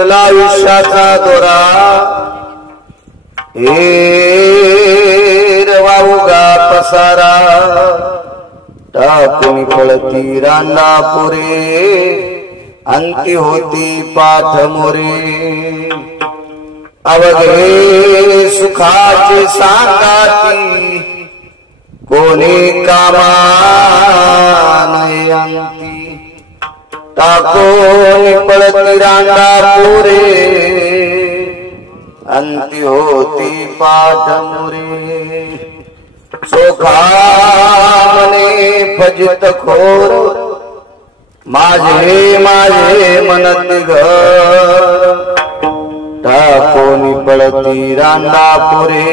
तुटला आयुष्याचा दोरा वाऊगा पसारा टाकून पळती रांना पुरे अंती होती पाठ मोरे अवघे सुखाचे सांगाती कोणी कामा नाही अंती टाकून पळती रांना पुरे अंती होती पाठ मोरे चोखा मने फजित खोर माझे माझे मनत घर टाकोनी पळती रांना पुरे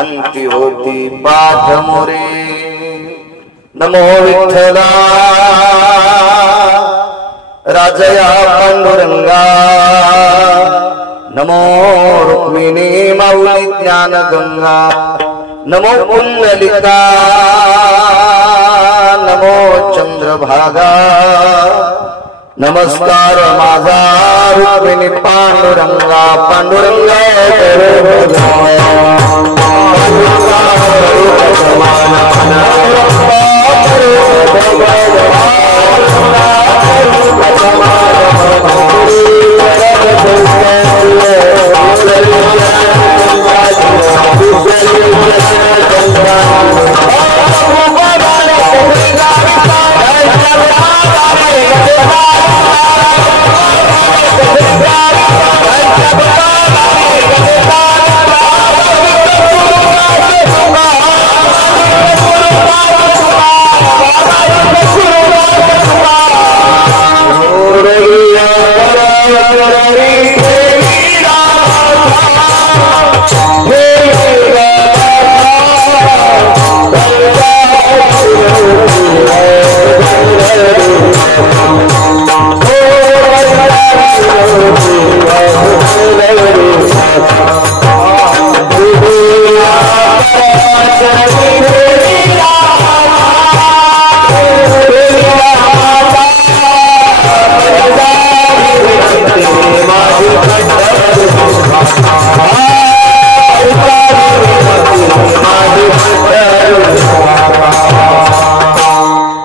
अंती होती पाठ मोरे नमो विठ्ठला राजया पांडुरंगा नमो रुक्मिणी माऊली ज्ञान गंगा नमो पुंडलिका नमो चंद्रभागा नमस्कार माझा रुक्मिणी पांडुरंगा पांडुरंगा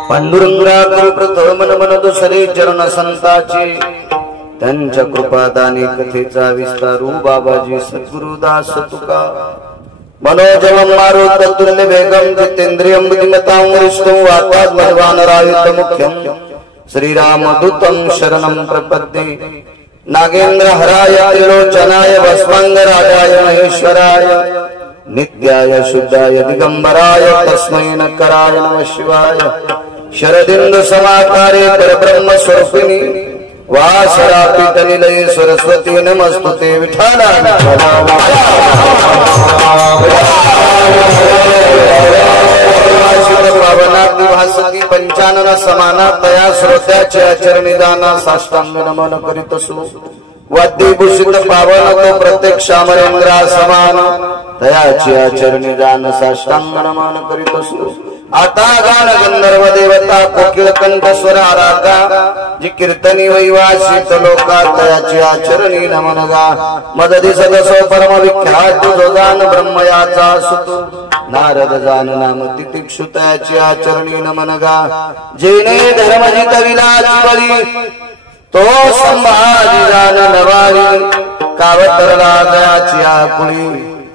पांडुरंगा प्रथम मन दुसरे चरण संताचे त्यांच्या कृपादानी कथेचा विस्तारू बाबाजी सद्गुरुदास तुका मनोजवं मारुततुल्य वेगं जितेंद्रियं बुद्धिमतां वरिष्ठं वातात्मवानरायुत मुख्यं श्रीरामदूतं शरणं प्रपद्ये नागेंद्र हराय त्रिलोचनाय भस्मांगराजाय महेश्वराय नित्याय शुद्धाय दिगंबराय तस्मै नकराय नमः शिवाय शरदिंदु समाकारे परब्रह्म स्वरूपिणी वासरापितनिलये सरस्वती नमस्तुते विठ्ठला पावनाती भासती पंचानन समाना तया श्रोत्याचे आचरणी दाना साष्टांग नमन करीतसु वाद्यभूषित पावन तो प्रत्यक्ष अमरेंद्रा समान तयाची आचरणी दान साष्टांग नमन करीतसु आता गान गंधर्व देवता कोकिळ कंठ स्वर आराका जी कीर्तनी वैवासित लोका तयाची आचरणी नमन गा मददी सदसो परम विख्यात जोगान ब्रह्मयाचा सुत नारद जान नाम तितिक्षु तयाची आचरणी नमन गा जेने धर्मजित विलास बळी तो संभाजी जान नवारी कावतरला दयाची आकुळी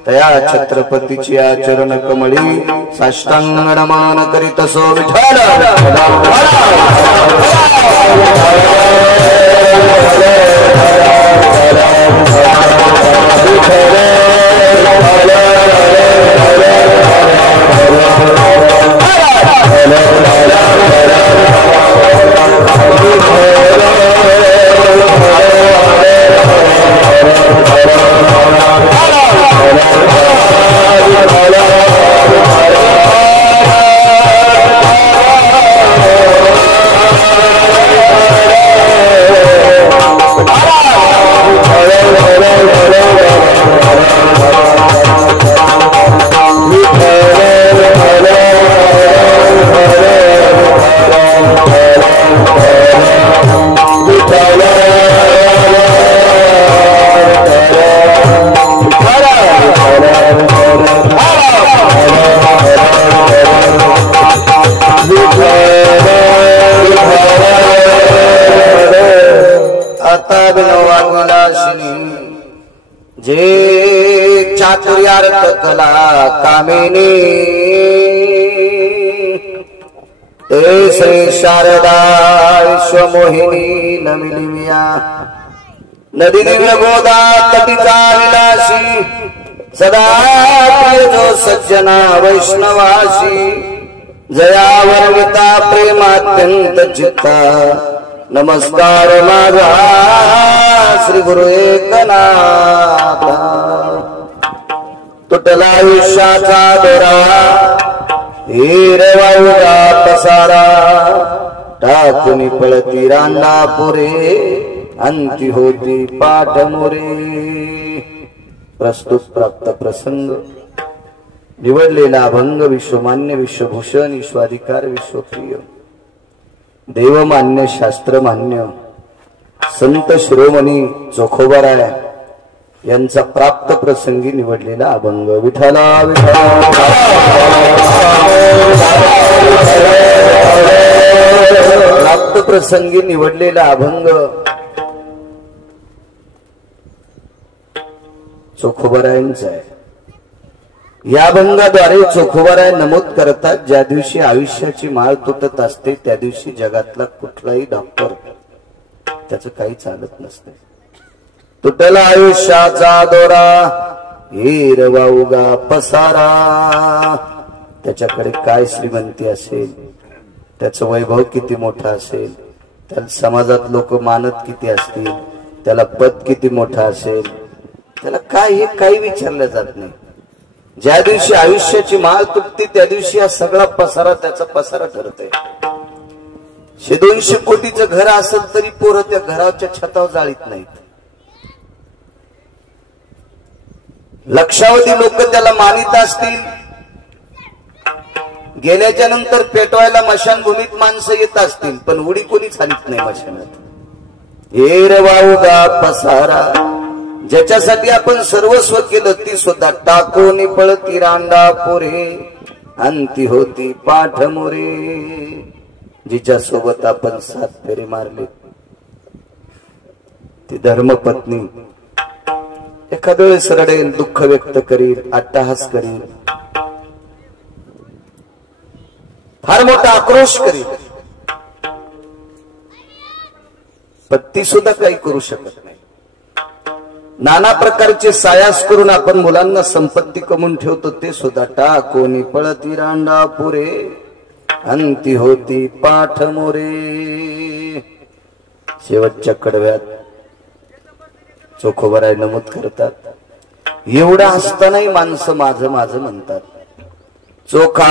तया छत्रपतीची आचरण कमळी साष्टांग नमन करीतसो विठ्ठल चातुर्यार्थ कला कामिनी ते श्री शारदा विश्वमोहिनी नमिलिमिया नदी दिव्य गोदा तटिका विलासी सदा जो सज्जना वैष्णवासी जया वर्विता प्रेमात्यंत चित्ता नमस्कार माझा श्री गुरु एकनाथ तुटला आयुष्याचा दोरा हिरवाऊगा पसारा टाकून पळती रांडा पुरे अंती होती पाठ मोरे प्रस्तुत प्राप्त प्रसंग निवडलेला अभंग विश्वमान्य विश्वभूषण विश्वाधिकार विश्वप्रिय देवमान्य शास्त्रमान्य संत शिरोमणी चोखोबाराय यांचा प्राप्त प्रसंगी निवडलेला अभंग विठ्ठला विठ्ठला प्राप्त प्रसंगी निवडलेला अभंग चोखोबारायांचा आहे। या अभंगाद्वारे चोखोबाराय नमूद करतात ज्या दिवशी आयुष्याची माळ तुटत असते त्या दिवशी जगातला कुठलाही डॉक्टर त्याचं काही चालत नसते। तुटला आयुष्याचा दोरा हिरवा उगा पसारा त्याच्याकडे काय श्रीमंती असेल त्याचं वैभव किती मोठा असेल त्याला समाजात लोक मानत किती असतील त्याला पद किती मोठा असेल त्याला काय हे काही विचारलं जात नाही। ज्या दिवशी आयुष्याची माळ तुटते त्या दिवशी हा सगळा पसारा त्याचा पसारा ठरतोय। 100-200 कोटीचं घर असेल तरी पोरं त्या घराच्या छतावर जाळीत नाहीत। लक्षावधी लोक त्याला मानित असतील गेल्याच्या नंतर पेटवायला मशानभूमीत माणसं येत असतील पण उडी कोणीच हालीत नाही मशानात। एरवाऊगा पसारा ज्याच्यासाठी आपण सर्वस्व केलं ती सुद्धा टाकून पळती रांडा पोरे अंती होती पाठ मोरे जिच्या सोबत आपण 7 फेरे मारले ती धर्मपत्नी एखाद्या वेळेस रडेल दुःख व्यक्त करील अट्टहास करील फार मोठा आक्रोश करील पण ती सुद्धा काही करू शकत नाही। नाना प्रकारचे सायास करून आपण मुलांना संपत्ती कमवून ठेवतो ते सुद्धा टाकून पळती रांडा पुरे अंती होती पाठ मोरे। शेवटच्या कडव्यात चोखोबाराय नमूद करतात एवढा असतानाही माणसं माझं माझं म्हणतात चोखा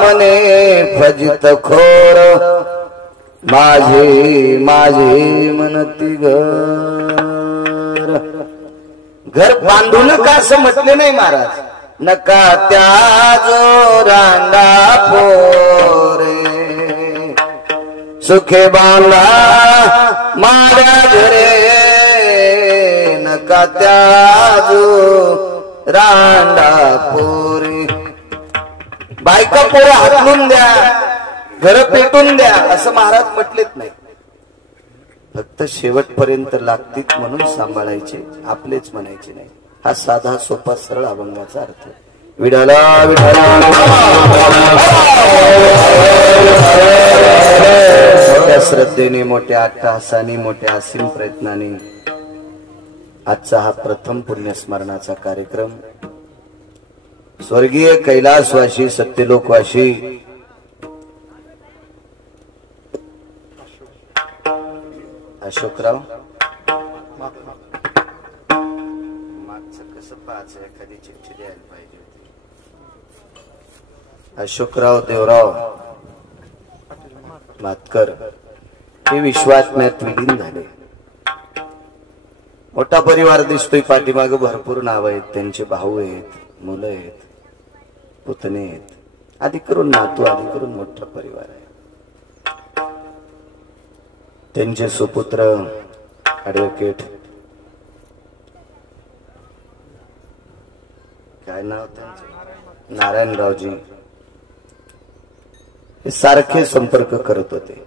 मने फजित खोर माझे माझे म्हणती घर बांधू नका असं म्हटले नाही महाराज नका त्या जो रांडा पोरे सुखे बांधा माझ्या घरे नका त्या जो रांडा पोरे। बायका पोरं हाकलून द्या घर पेटून द्या असं महाराज म्हटलेच नाही फक्त शेवटपर्यंत लागतील म्हणून सांभाळायचे आपलेच म्हणायचे नाही। हा साधा सोपा सरळ अभंगाचा अर्थ। विठाला विठाला मोठ्या श्रद्धेने मोठ्या अट्टहासाने मोठ्या असीम प्रयत्नाने आजचा हा प्रथम पुण्यस्मरणाचा कार्यक्रम स्वर्गीय कैलासवासी सत्यलोकवासी अशोकराव मागचं कसं पाहायचं एखादी चिठ्ठी द्यायला पाहिजे होती। अशोकराव देवराव मातकर हे विश्वात्म्यात विलीन झाले। मोठा परिवार दिसतोय पाठीमागे भरपूर नाव आहेत त्यांचे भाऊ आहेत मुलं आहेत पुतणे आहेत आधी करून नातू आधी करून मोठा परिवार आहे। त्यांचे सुपुत्र ॲडव्होकेट काय नाव त्यांचे नारायणरावजी हे सारखे संपर्क करत होते।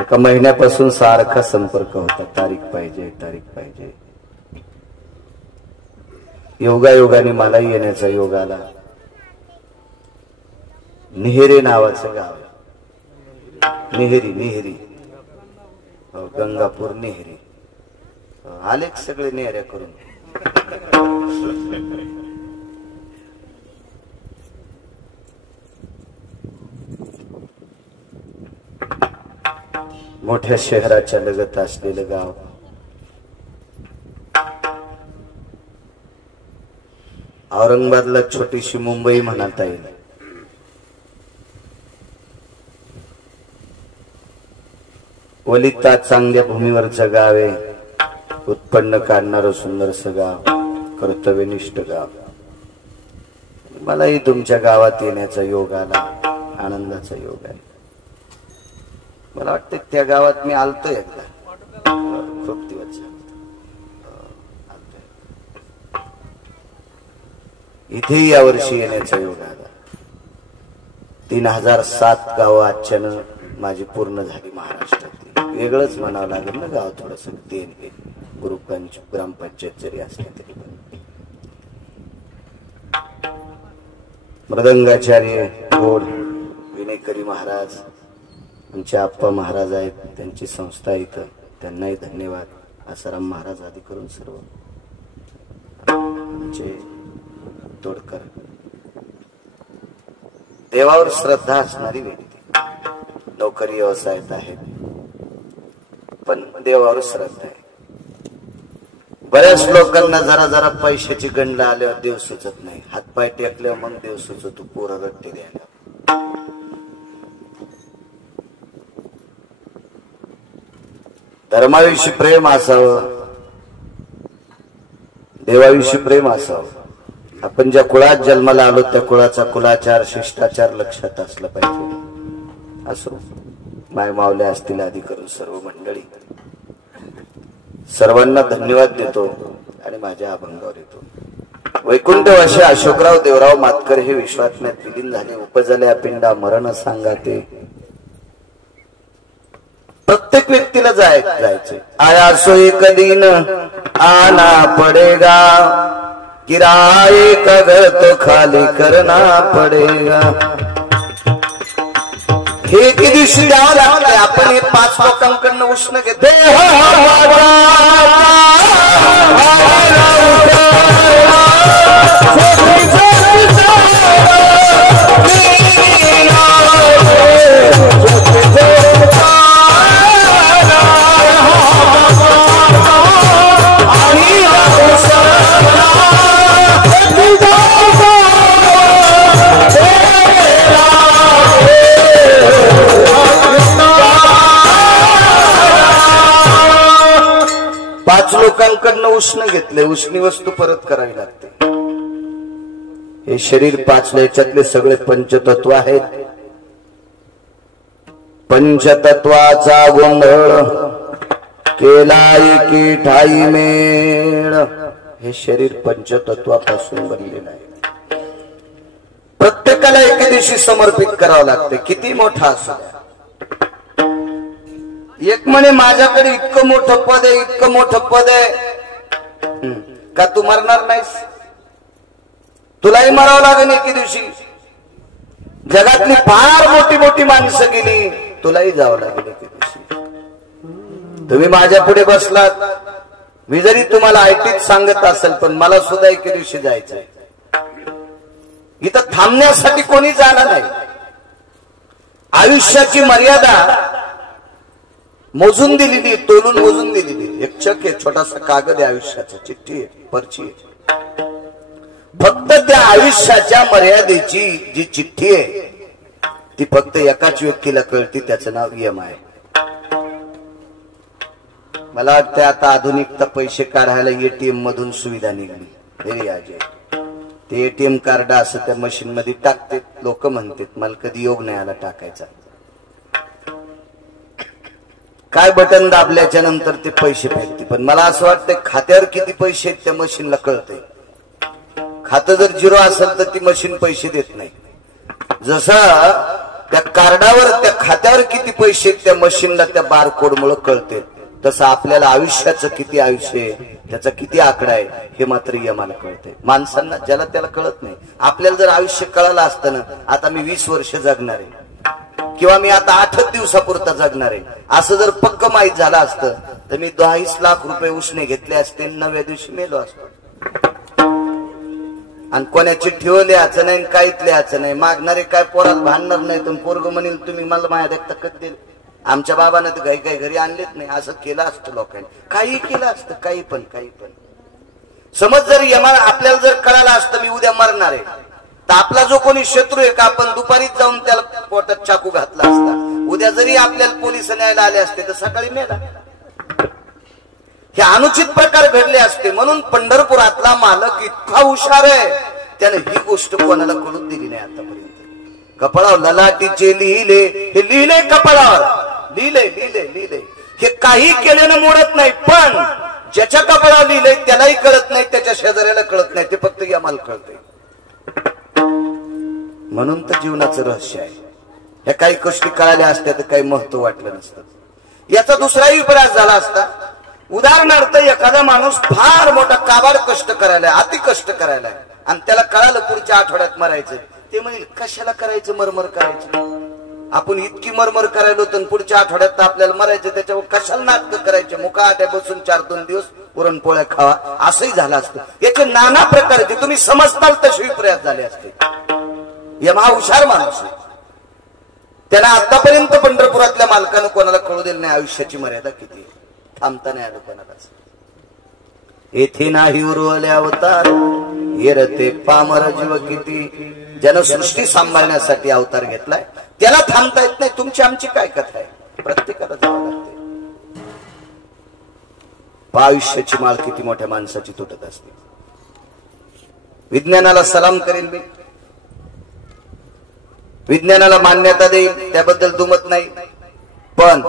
एका महिन्यापासून सारखा संपर्क होता तारीख पाहिजे तारीख पाहिजे। योगायोगाने मलाही येण्याचा योग आला. निहेरे नावाचं गाव, निहेरी गंगापूर निहेरी. आले सगळे नेहऱ्या करून. मोठ्या शहराच्या लगत असलेलं गाव. औरंगाबादला छोटीशी मुंबई म्हणता येईल. वलिता चांगल्या भूमीवरचं गाव आहे. उत्पन्न काढणारं सुंदरसं गाव, कर्तव्यनिष्ठ गाव. मलाही तुमच्या गावात येण्याचा योग आला, आनंदाचा योग आहे. मला वाटतं त्या गावात मी आलतो एकदा, खूप दिवस इथेही यावर्षी येण्याचा योग आला. 3007 गावं आजच्यानं माझी पूर्ण झाली महाराष्ट्रातली. वेगळंच म्हणावं लागेल ना गाव, थोडस ग्रामपंचायत जरी असले तरी पण. मृदंगाचार्य गोड विनयकरी महाराज आमचे आप्पा महाराज आहेत, त्यांची संस्था इथं, त्यांनाही धन्यवाद. आसाराम महाराज आदी करून सर्व आमचे तोडकर. देवावर श्रद्धा असणारी व्यक्ती, नोकरी व्यवसायात आहेत पण देवावर श्रद्धा आहे. बऱ्याच लोकांना जरा जरा पैशाची गंड आल्यावर देव सुचत नाही, हातपाय टेकल्यावर मग देव सुचतो. पोरं रट्टे द्यायला. धर्माविषयी प्रेम असावं, देवाविषयी प्रेम असावं. आपण ज्या कुळात जन्माला आलो त्या कुळाचा कुलाचार शिष्टाचार लक्षात असलं पाहिजे. असो माय मावल्या असतील आदी करून सर्व मंडळी, सर्वांना धन्यवाद देतो आणि माझ्या अभंगावर येतो. वैकुंठवासी अशोकराव देवराव मातकर हे विश्वात्म्यात विलीन झाले. उपजल्या पिंडा मरण सांगाते. प्रत्येक व्यक्तीला जायचे. आया सो एक दिन आना पडेगा, किराए का घर तो खाली करना पडेगा. हे किती दिवशी द्यावं लागते. आपण हे 5 लोकांकडनं उष्ण घेते. लोकांकडनं उष्ण घेतले. उष्णी वस्तू परत करावी लागते. हे शरीर 5 याच्यातले सगळे पंचतत्व आहेत. पंचतत्वाचा गोंधळ केला एकी ठाई मेळ. हे शरीर पंचतत्वापासून बनलेलं आहे. प्रत्येकाला एके दिवशी समर्पित करावं लागते, किती मोठा असो. एक म्हणे माझ्याकडे इतकं मोठं पद आहे, इतकं मोठं पद आहे. का तू मरणार नाहीस? तुलाही मरावं लागेल एके दिवशी. जगातली फार मोठी मोठी माणसं गेली, तुलाही जावं लागेल एके दिवशी. तुम्ही माझ्या पुढे बसलात, मी जरी तुम्हाला आयटीत सांगत असेल पण मला सुद्धा एके दिवशी जायचंय. इथं थांबण्यासाठी कोणी झालं नाही. आयुष्याची मर्यादा मोजून दिलेली, तोलून मोजून दिलेली. एक चक आहे, छोटासा कागद आहे आयुष्याचा, चिठ्ठी आहे, पर्ची आहे. फक्त त्या आयुष्याच्या मर्यादेची जी चिठ्ठी आहे ती फक्त एकाच व्यक्तीला कळती, त्याचं नाव EM आहे. मला वाटतं आता आधुनिकता पैसे काढायला ATM मधून सुविधा निघाली. हे अजय ते ATM कार्ड असं त्या मशीन मध्ये टाकते. लोक म्हणतात मला कधी योग नाही आला टाकायचा. काय बटन दाबल्याच्या नंतर ते पैसे फेकते. पण मला असं वाटतं खात्यावर किती पैसे आहेत त्या मशीनला कळते. खातं जर 0 असेल तर ती मशीन पैसे देत नाही. जसं त्या कार्डावर त्या खात्यावर किती पैसे आहेत त्या मशीनला त्या बारकोड मुळे कळते. तसं आपल्याला आयुष्याचं किती आयुष्य आहे, त्याचा किती आकडा आहे हे मात्र यमाला कळतंय. माणसांना ज्याला त्याला कळत नाही. आपल्याला जर आयुष्य कळालं असतं ना, आता मी 20 वर्ष जगणार आहे किंवा मी आता 8 दिवसापुरता जगणार आहे, असं जर पक्क माहीत झालं असतं तर मी 22 लाख रुपये उसने घेतले असते, 9व्या दिवशी मेलो असतो. आणि कोणाची ठेव लिहायचं नाही, काहीच लिहायचं नाही. मागणारे काय पोरात भांडणार नाही. पण पोरग म्हणेल तुम्ही मला माझ्या देखता कधी दिल. आमच्या बाबानं तर काही काही घरी आणलेच नाही. असं केलं असतं लोकांनी, काही केलं असतं, काही पण. समज जर यमाला आपल्याला जर कळालं असतं मी उद्या मरणार आहे, तर आपला जो कोणी शत्रू आहे का आपण दुपारीच जाऊन त्याला पोटात चाकू घातला असता. उद्या जरी आपल्याला पोलिस न्यायला आले असते तर सकाळी मेला. हे अनुचित प्रकार घडले असते. म्हणून पंढरपुरातला मालक इतका हुशार आहे, त्याने ही गोष्ट कोणाला कळून दिली नाही आतापर्यंत. कपाळावर ललाटीचे लिहिले, हे लिहिले कपाळावर, लिहिले हे काही केल्यानं मोडत नाही. पण ज्याच्या कपाळावर लिहिले त्यालाही कळत नाही, त्याच्या शेजाऱ्याला कळत नाही, ते फक्त यमाला कळते. म्हणून तर जीवनाचं रहस्य आहे. ह्या काही गोष्टी कळाल्या असत्या तर काही महत्व वाटलं नसतं. याचा दुसराही प्रयास झाला असता. उदाहरणार्थ एखादा माणूस फार मोठा काबाड कष्ट करायला, अति कष्ट करायला, आणि त्याला कळालं पुढच्या आठवड्यात मरायचं, ते म्हणेल कशाला करायचं, मरमर करायचं. आपण इतकी मरमर करायला होतो, पुढच्या आठवड्यात आपल्याला मरायचं, त्याच्यावर कशाला नाटक करायचे, मुकाट्या बसून 4-2 दिवस पुरणपोळ्या खावा, असंही झालं असतं. याचे नाना प्रकारचे तुम्ही समजताल तसे प्रयास झाले असते. यमा हुशार माणूस आहे. त्याला आतापर्यंत पंढरपुरातल्या मालकानं कोणाला कळू दिलं नाही आयुष्याची मर्यादा किती, थांबता नाही आलं कोणालाच. येथे नाही उरवले अवतार, हेरते पामर जीव किती. ज्यानं सृष्टी सांभाळण्यासाठी अवतार घेतलाय त्याला थांबता येत नाही. तुमची आमची काय कथा आहे, प्रत्येकाला जावं लागते. आयुष्याची माळ किती मोठ्या माणसाची तुटत असते. विज्ञानाला सलाम करेल मी, विज्ञानाला मान्यता देईल, त्याबद्दल दुमत नाही. पण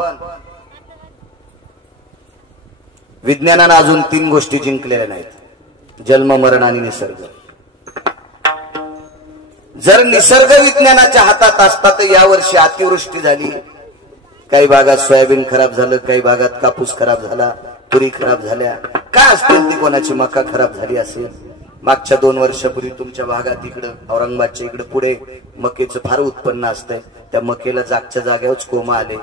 विज्ञानानं अजून 3 गोष्टी जिंकलेल्या नाहीत, जन्म, मरण आणि निसर्ग. जर निसर्ग विज्ञानाच्या हातात असता तर यावर्षी अतिवृष्टी झाली, काही भागात सोयाबीन खराब झालं, काही भागात कापूस खराब झाला, तुरी खराब झाल्या, काय असतील ती, कोणाची मका खराब झाली असेल. मागच्या 2 वर्षापूर्वी तुमच्या भागात इकडं औरंगाबादच्या इकडे पुढे मकेचं फार उत्पन्न असतंय, त्या मकेला जागच्या जागेवरच कोमा आले.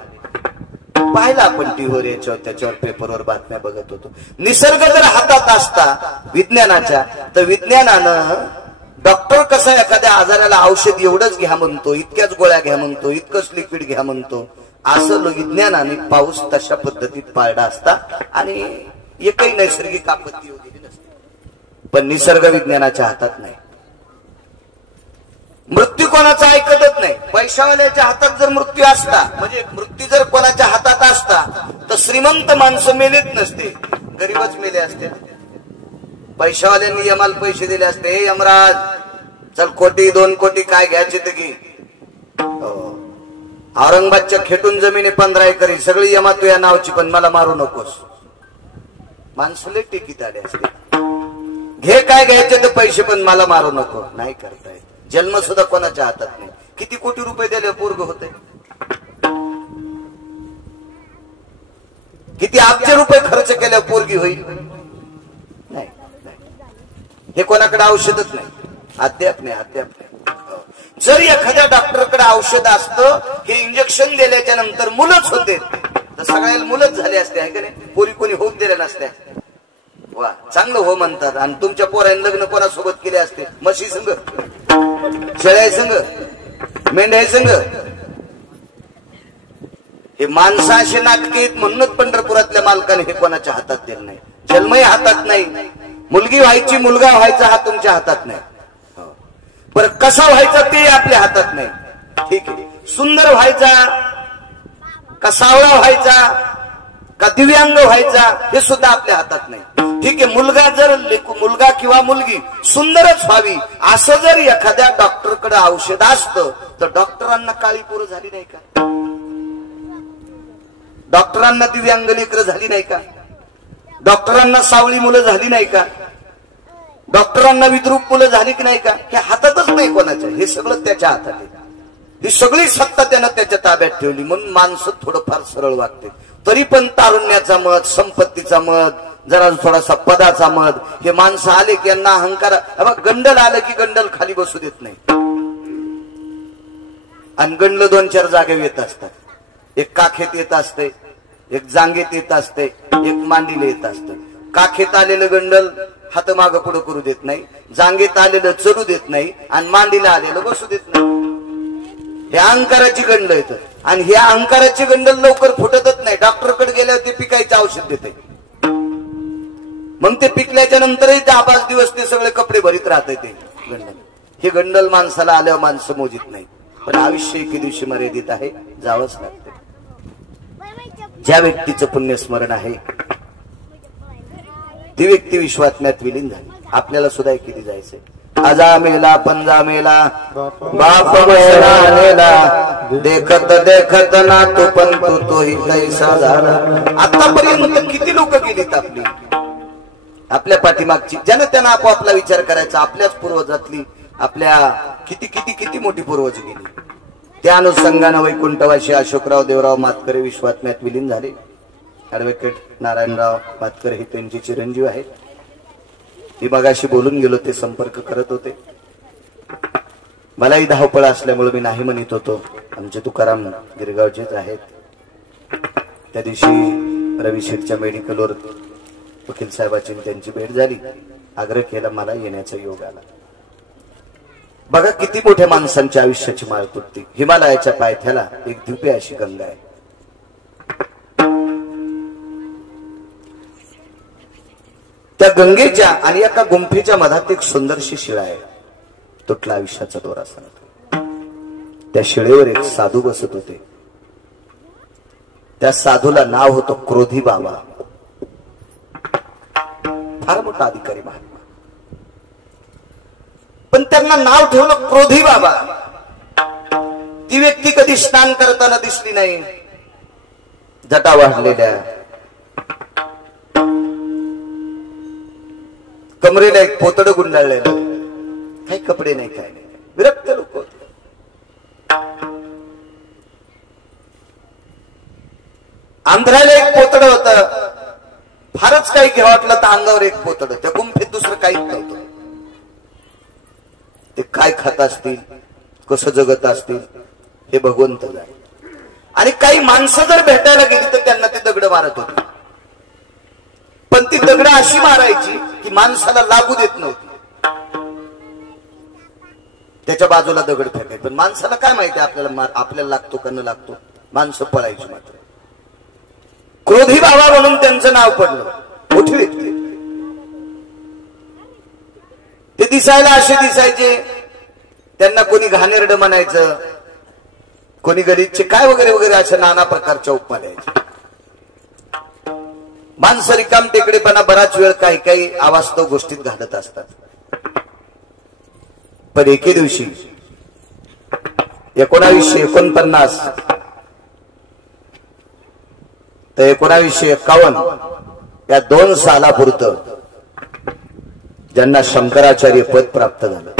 पाहिलं आपण टीव्हीवर, याच्यावर त्याच्यावर पेपरवर बातम्या बघत होतो. निसर्ग जर हातात असता विज्ञानाच्या, तर विज्ञानानं डॉक्टर कसा एखाद्या आजाराला औषध एवढंच घ्या म्हणतो, इतक्याच गोळ्या घ्या म्हणतो, इतकंच लिक्विड घ्या म्हणतो, असं विज्ञानाने पाऊस तशा पद्धतीत पाळला असता आणि एकही नैसर्गिक आपत्ती होती नसते. पण निसर्ग विज्ञानाच्या हातात नाही. मृत्यू कोणाचा ऐकतच नाही. पैशावाल्याच्या हातात जर मृत्यू असता, म्हणजे मृत्यू जर कोणाच्या हातात असता तर श्रीमंत माणसं मेलेच नसते, गरीबच मेले असते. पैशावाल्यांनी यमाला पैसे दिले असते, हे यमराज चल 1-2 कोटी काय घ्यायचे ते घे. औरंगाबादच्या खेटून जमिनी 15 एकर सगळी यमा तुझ्या नावची, पण मला मारू नकोस. माणसाला टिकीत आले असते, घे काय घ्यायचे ते पैसे, पण मला मारू नको. नाही करतायत. जन्म सुद्धा कोणाच्या हातात नाही. किती कोटी रुपये दिले पोरग होते, किती अब्ज रुपये खर्च केल्या पोरगी होईल. नाही, हे कोणाकडे औषधच नाही, अद्याप नाही. जर एखाद्या डॉक्टरकडे औषध असतं, हे इंजेक्शन दिल्याच्या नंतर मुलंच होते, तर सगळ्याला मुलंच झाले असते, आहे का नाही. पोरी कोणी होऊन दिल्या नसत्या. वा, चांगलं हो म्हणतात. आणि तुमच्या पोरांनी लग्न कोणासोबत केले असते, म्हशी संघ, शेळ्या संघ, मेंढ्या संघ. हे माणसं असे नाटके, म्हणूनच पंढरपुरातल्या मालकाने हे कोणाच्या हातात दिलं नाही. जन्मही हातात नाही, मुलगी व्हायची, मुलगा व्हायचा हा तुमच्या हातात नाही. बरं, कसा व्हायचा ते आपल्या हातात नाही. ठीक आहे, सुंदर व्हायचा का सावळा व्हायचा का दिव्यांग व्हायचा हे सुद्धा आपल्या हातात नाही. ठीक आहे, मुलगा किंवा मुलगी सुंदरच व्हावी असं जर एखाद्या डॉक्टरकडे औषध असतं, तर डॉक्टरांना काळी पोरं झाली नाही का, डॉक्टरांना दिव्यांग लेकरं झाली नाही का, डॉक्टरांना सावळी मुलं झाली नाही का, डॉक्टरांना विद्रूप मुलं झाली की नाही का. हे हातातच नाही कोणाच्या, हे सगळं त्याच्या हातात आहे. ही सगळी सत्ता त्यानं त्याच्या ताब्यात ठेवली. म्हणून माणसं थोडंफार सरळ वागते. तरी पण तारुण्याचा मध, संपत्तीचा मध, जरा थोडासा पदाचा मध, हे माणसं आले की यांना अहंकार. गंडल आलं की गंडल खाली बसू देत नाही. आणि गंडल 2-4 जागे येत असतात. एक काखेत येत असते, एक जांगेत येत असते, एक मांडीला येत असतं. काखेत आलेलं गंडल हात माग पुढे करू देत नाही, जांगेत आलेलं चढू देत नाही, आणि मांडीला आलेलं बसू देत नाही. हे अहंकाराची गंडल येतं. आणि हे अहंकाराची गंडल लवकर फुटतच नाही. डॉक्टरकडे गेल्यावर ते पिकायचं औषध देते. मग ते पिकल्याच्या नंतरही 10-5 दिवस ते सगळे कपडे भरीत राहते ते गंडल. हे गंडल माणसाला आल्यावर माणसं मोजित नाही. पण आयुष्य एके दिवशी मर्यादित आहे, जावंच लागते. ज्या व्यक्तीचं पुण्यस्मरण आहे ती व्यक्ती विश्वात्म्यात विलीन झाली. आपल्याला सुद्धा एकेदी जायचंय. आजा मेला पंजा मेला बाप मेला, देखत देखत ना तू पण तोही कैसा झाला. आतापर्यंत किती लोक गेलीत आपली, आपल्या पाठीमागची, ज्यानं त्यांना आपोआपला विचार करायचा. आपल्याच पूर्वजातली आपल्या किती किती किती मोठी पूर्वज गेली. त्या अनुषंगानं वैकुंठवासी अशोकराव देवराव मातकरे विश्वात्म्यात विलीन झाले. ऍडव्होकेट नारायणराव मातकरे हे त्यांचे चिरंजीव आहेत. मी मगाशी बोलून गेलो, ते संपर्क करत होते. मलाही धावपळ असल्यामुळे मी नाही म्हणत होतो. आमचे तुकाराम गिरगावचेच आहेत. त्या दिवशी रवी शेठच्या मेडिकलवर वकील साहेबांची त्यांची भेट झाली. आग्रह केला, मला येण्याचा योग आला. बघा किती मोठ्या माणसांच्या आयुष्याची माळ तुटते. हिमालयाच्या पायथ्याला एक दिव्य अशी गंगा आहे. त्या गंगेच्या आणि एका गुंफेच्या मधात एक सुंदरशी शिळा आहे. तुटला आयुष्याचा दोरा सांगतो. त्या शिळेवर एक साधू बसत होते. त्या साधूला नाव होतं क्रोधी बाबा. फार मोठा अधिकारी महात्मा. पण त्यांना नाव ठेवलं क्रोधी बाबा. ती व्यक्ती कधी स्नान करताना दिसली नाही. जटा वाढलेल्या, कमरेला एक पोतड गुंडाळलेलं, काही कपडे नाही, काय नाही, विरक्त लोक होते. आंध्राला एक पोतड होत. फारच काही घ्या वाटलं तर अंगावर एक पोतड. त्या गुंफेत दुसरं काहीच नव्हतं. ते काय खात असतील, कसं जगत असतील हे भगवंत जाणे. आणि काही माणसं जर भेटायला गेली तर त्यांना ते दगड मारत होते. पण ती दगड अशी मारायची की माणसाला लागू देत नव्हती. त्याच्या बाजूला दगड फेकाय. पण माणसाला काय माहिती आपल्याला लागतो का न लागतो. माणसं पळायची मात्र. क्रोधी बाबा म्हणून त्यांचं नाव पडलं. मोठी व्यक्ती. ते दिसायला असे दिसायचे. त्यांना कोणी घाणेरडं म्हणायचं, कोणी गरीबचे काय वगैरे वगैरे अशा नाना प्रकारच्या उपमा द्यायच्या. माणसं रिकाम टेकडेपणा बराच वेळ काही काही अवास्तव गोष्टीत घालत असतात. पण एके दिवशी 1949 तर 1951 या 2 सालापुरतं ज्यांना शंकराचार्य पद प्राप्त झालं,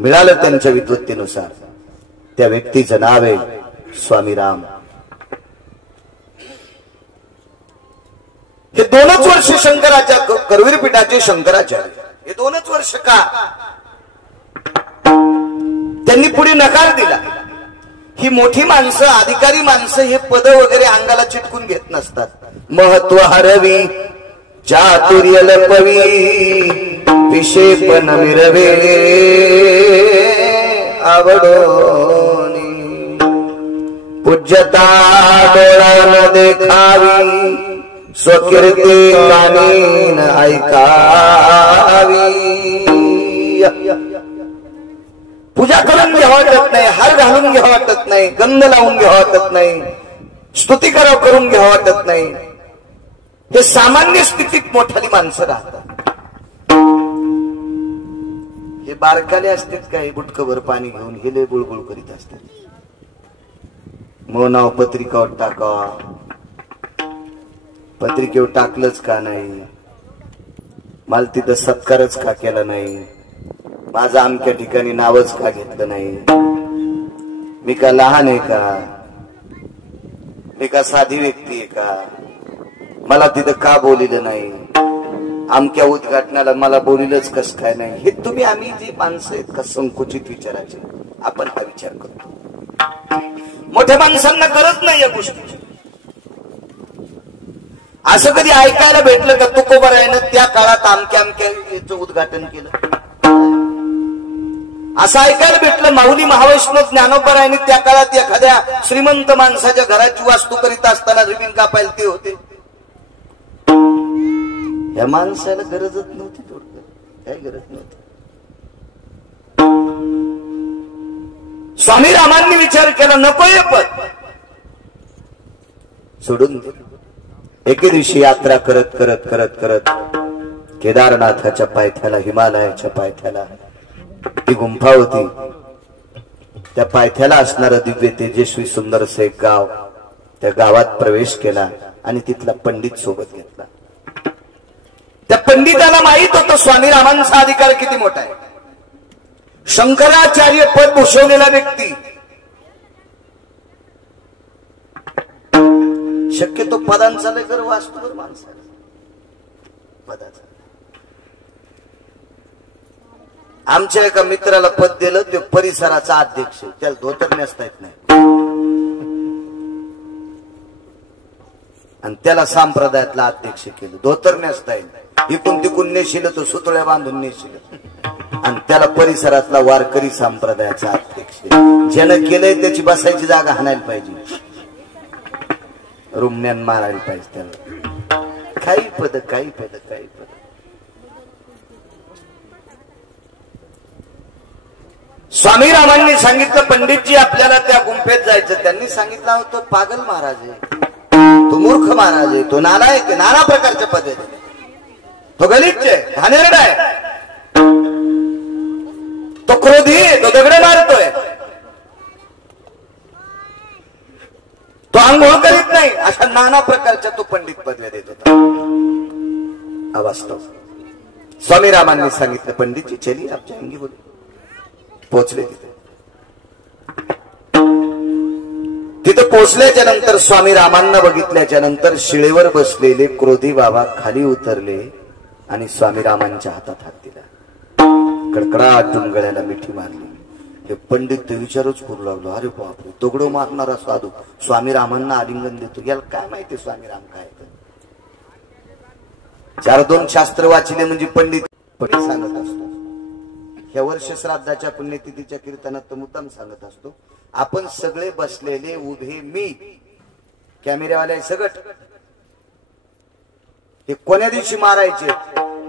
मिळालं त्यांच्या विद्वत्तेनुसार, त्या व्यक्तीचं नाव आहे स्वामी राम. हे 2च वर्ष शंकराचार्य, करवीर पीठाचे शंकराचार्य. हे 2च वर्ष का त्यांनी पुढे नकार दिला. ही मोठी माणसं, अधिकारी माणसं हे पद वगैरे अंगाला चिटकून घेत नसतात. महत्व हरवी, चातुर्य लपवी, विशेपण मिरवे आवडोनी, पूज्यता डोळ्यानं देखावी, स्वकीर्ती कानीन ऐकावी. पूजा करून घ्या वाटत नाही, हार घालून घ्या वाटत नाही, गंध लावून घ्या वाटत नाही, स्तुती करून घ्या वाटत नाही. हे सामान्य स्थितीत मोठाली माणसं राहतात. हे बारकाले असतात काही बुटकभर पाणी घेऊन हे लय बुळबुळ करीत असतात. मग नाव पत्रिकावर टाकावा, पत्रिकेवर टाकलंच का नाही, मला तिथं सत्कारच का केला नाही, माझं आमच्या ठिकाणी नावच का घेतलं नाही, मी का लहान आहे का. मी का साधी व्यक्ती आहे का? मला तिथं का बोलिलं नाही? आमक्या उद्घाटनाला मला बोलिलंच कस काय नाही? हे तुम्ही आम्ही जी माणसं आहेत का संकुचित विचाराचे, आपण हा विचार करतो. मोठ्या माणसांना करत नाही या गोष्टी. असं कधी ऐकायला भेटलं का तुकोबारायनं त्या काळात अमक्या अमक्याचं उद्घाटन केलं? असं ऐकायला भेटलं माऊली महावैष्णव ज्ञानोबारायने त्या काळात एखाद्या श्रीमंत माणसाच्या घराची वास्तू करीत असताना रिबीन कापायला ते होते? या माणसाला गरजच नव्हती, थोडक्यात काही गरज नव्हती. स्वामी रामांनी विचार केला नकोय पद सोडून दे. एके दिवशी यात्रा करत करत करत करत केदारनाथाच्या पायथ्याला, हिमालयाच्या पायथ्याला ती गुंफा होती. त्या पायथ्याला असणारं दिव्य तेजस्वी सुंदरसं एक गाव, त्या गावात प्रवेश केला आणि तिथला पंडित सोबत घेतला. त्या पंडिताला माहित होतं स्वामी रामांचा अधिकार किती मोठा आहे. शंकराचार्य पद भूषवलेला व्यक्ती, शक्यतो पदांचा लय गर्व असतो बरं माणसाला, पदाचा. आमच्या एका मित्राला पद दिलं, ते परिसराचा अध्यक्ष, त्याला धोतर नेसता येत नाही. आणि त्याला संप्रदायातला अध्यक्ष केलं, धोतर नेसता येईल, इकून तिकून नेशिल तो सुतळ्या बांधून नेशिल. आणि त्याला परिसरातला वारकरी संप्रदायाचा अध्यक्ष. ज्यानं केलंय त्याची बसायची जागा हाणायला पाहिजे, रुमण्यान मारायला पाहिजे त्याला. काही पद, काही पद, काही पद. स्वामी रामांनी सांगितलं पंडितजी आपल्याला त्या गुंफेत जायचं. त्यांनी सांगितलं होतं पागल महाराज आहे, तो मूर्ख महाराज आहे, तो नालायक आहे, नाना प्रकारच्या पद आहे, तो गलिच्छ आहे, घाणेरडा आहे, तो क्रोधी आहे, तो दगड मारतोय, तो आंघोळ करीत नाही, अशा नाना प्रकारच्या तो पंडित पदव्या देत होता. अवास्तव. स्वामी रामांनी सांगितलं पंडितजी चलिए आप जाएंगे बोले. पोहोचले तिथे. तिथे पोहोचल्याच्या नंतर स्वामी रामांना बघितल्याच्या नंतर शिळेवर बसलेले क्रोधी बाबा खाली उतरले आणि स्वामी रामांच्या हातात हात दिला. कडकडाटून गळ्याला मिठी मारली. हे पंडित ते विचारच करू लागलो, अरे बापरे, दगड मारणारा साधू स्वामी रामांना आलिंगन देतो, याला काय माहिती स्वामी राम काय? 4-2 शास्त्र वाचले म्हणजे पंडित सांगत असतो. ह्या वर्ष श्राद्धाच्या पुण्यतिथीच्या कीर्तनात तर मुद्दाम सांगत असतो, आपण सगळे बसलेले उभे, मी कॅमेऱ्यावाले सगट, हे कोण्या दिवशी मारायचे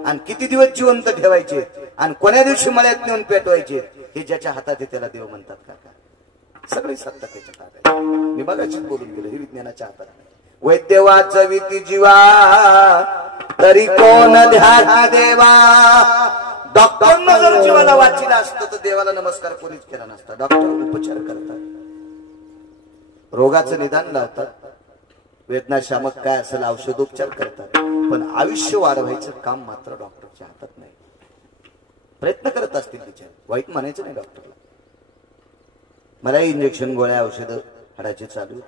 आणि किती दिवस जिवंत ठेवायचे आणि कोण्या दिवशी मळ्यात नेऊन पेटवायचे, हे ज्याच्या हातात आहे त्याला देव म्हणतात का? सगळी सत्ता त्याच्या हातात आहे. मी बघाच बोलून गेलो, हे विज्ञानाच्या हातात नाही. वैद्य वाचविती जीवा तरी कोण ध्यान देवा. डॉक्टरनं जर जीवाला वाचिला असतं तर देवाला नमस्कार कोणीच केला नसता. डॉक्टर उपचार करतात, रोगाचं निदान लावतात, वेदनाशामक काय असेल औषधोपचार करतात, पण आयुष्य वाढवायचं काम मात्र डॉक्टरच्या हातात नाही. प्रयत्न करत असतील विचार, वाईट म्हणायचं नाही डॉक्टरला. मला इंजेक्शन गोळ्या औषधं हाडाचे चालू,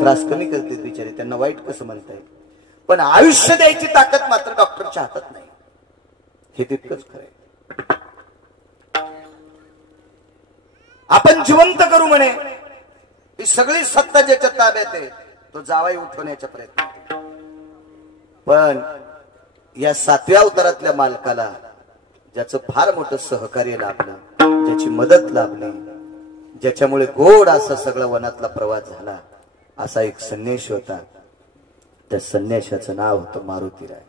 त्रास कमी करते बिचारे, त्यांना वाईट कसं म्हणता येईल, पण आयुष्य द्यायची ताकद मात्र डॉक्टरच्या हातात नाही. हे तितकंच खरंय. आपण जिवंत करू म्हणे, ही सगळी सत्ता ज्याच्या ताब्यात आहे तो जावाई उठवण्याचा प्रयत्न. पण या 7व्या अवतारातल्या मालकाला ज्याचं फार मोठं सहकार्य लाभलं, ज्याची मदत लाभली, ज्याच्यामुळे गोड असा सगळा वनातला प्रवास झाला, असा एक संन्यासी होता. त्या संन्याशाचं नाव होतं मारुतीराय.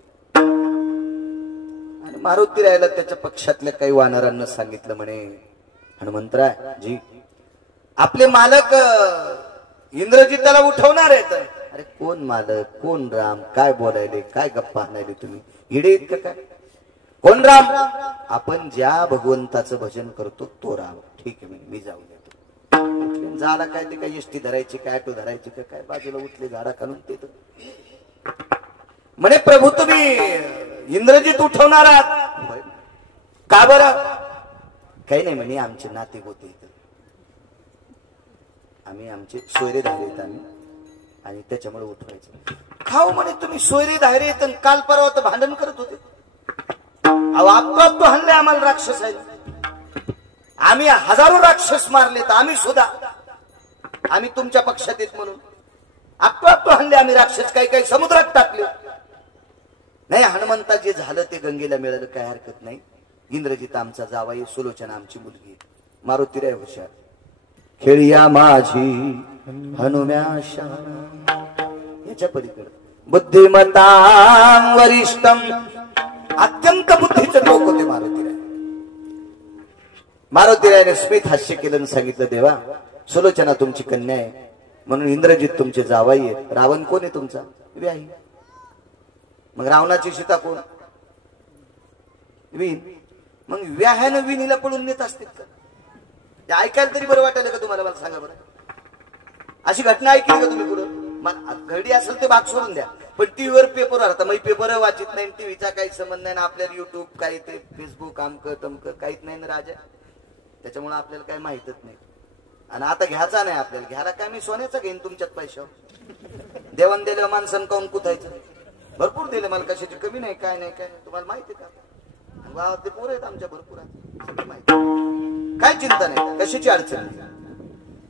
आणि मारुतीरायला त्याच्या पक्षातल्या काही वानरांना सांगितलं म्हणे, हनुमंतराय जी, आपले मालक इंद्रजिताला उठवणार आहेत. अरे कोण मालक, कोण राम, काय बोलायले, काय गप्पा आणायले तुम्ही, इडे इतकं काय? कोण राम? आपण ज्या भगवंताचं भजन करतो तो राम. ठीक आहे मी जाऊन येतो. झाला काय ते काय एसटी धरायची काय ऑटो धरायची का काय, बाजूला उठले झाडा खालून ते म्हणे प्रभू तुम्ही इंद्रजित उठवणार आहात का बरं? काही नाही म्हणे, आमचे नाते होते, आम्ही आमचे सोयरे झालेत, आम्ही आणि त्याच्यामुळे उठवायचं. खाऊ म्हणे तुम्ही सोयरे धायरे येत काल परवा तर भांडण करत होते. अहो आपलं तो हल्ले आम्हाला राक्षस आहे. आम्ही हजारो राक्षस मारले तर आम्ही सुद्धा आम्ही तुमच्या पक्षात येत म्हणून आपलं हल्ले आम्ही राक्षस काही काही समुद्रात टाकले. नाही हनुमंता जे झालं ते गंगेला मिळालं काय हरकत नाही. इंद्रजित आमचा जावाई, सुलोचना आमची मुलगी. मारुतीराय हुशार. खेळिया माझी हनुम्या याच्या पलीकडे बुद्धिमतां वरिष्ठम अत्यंत बुद्धीचे लोक होते मारुतीराय. मारुतीरायने स्मित हास्य केलं आणि सांगितलं देवा सुलोचना तुमची कन्या आहे म्हणून इंद्रजित तुमचे जावाई आहे. रावण कोण आहे तुमचा? व्याही. मग रावणाची सीता कोण? विण. मग व्याह्यानं विणीला पळून नेत असतील का? ते ऐकायला तरी बरं वाटेल का तुम्हाला? मला सांगा बरं. अशी घटना ऐकली का तुम्ही कुठं? घडी असेल ते भाग सोडून द्या. पण टीव्हीवर पेपर राहता मग पेपर वाचित नाही. टीव्हीचा काही संबंध नाही ना आपल्याला. युट्यूब काही ते फेसबुक आमकं तमकं काहीच नाही ना राजा. त्याच्यामुळे आपल्याला काही माहितच नाही. आणि आता घ्यायचा नाही आपल्याला. घ्यायला काय मी सोन्याचा घेईन तुमच्यात पैशावर. देवान दिलं माणसानं काऊन कुठायचं? भरपूर दिले मला. कशाची कमी नाही काय नाही काय नाही. तुम्हाला माहिती का? गावातले पोर आहेत आमच्या भरपूर. माहिती काय चिंता नाही कशाची अडचण नाही.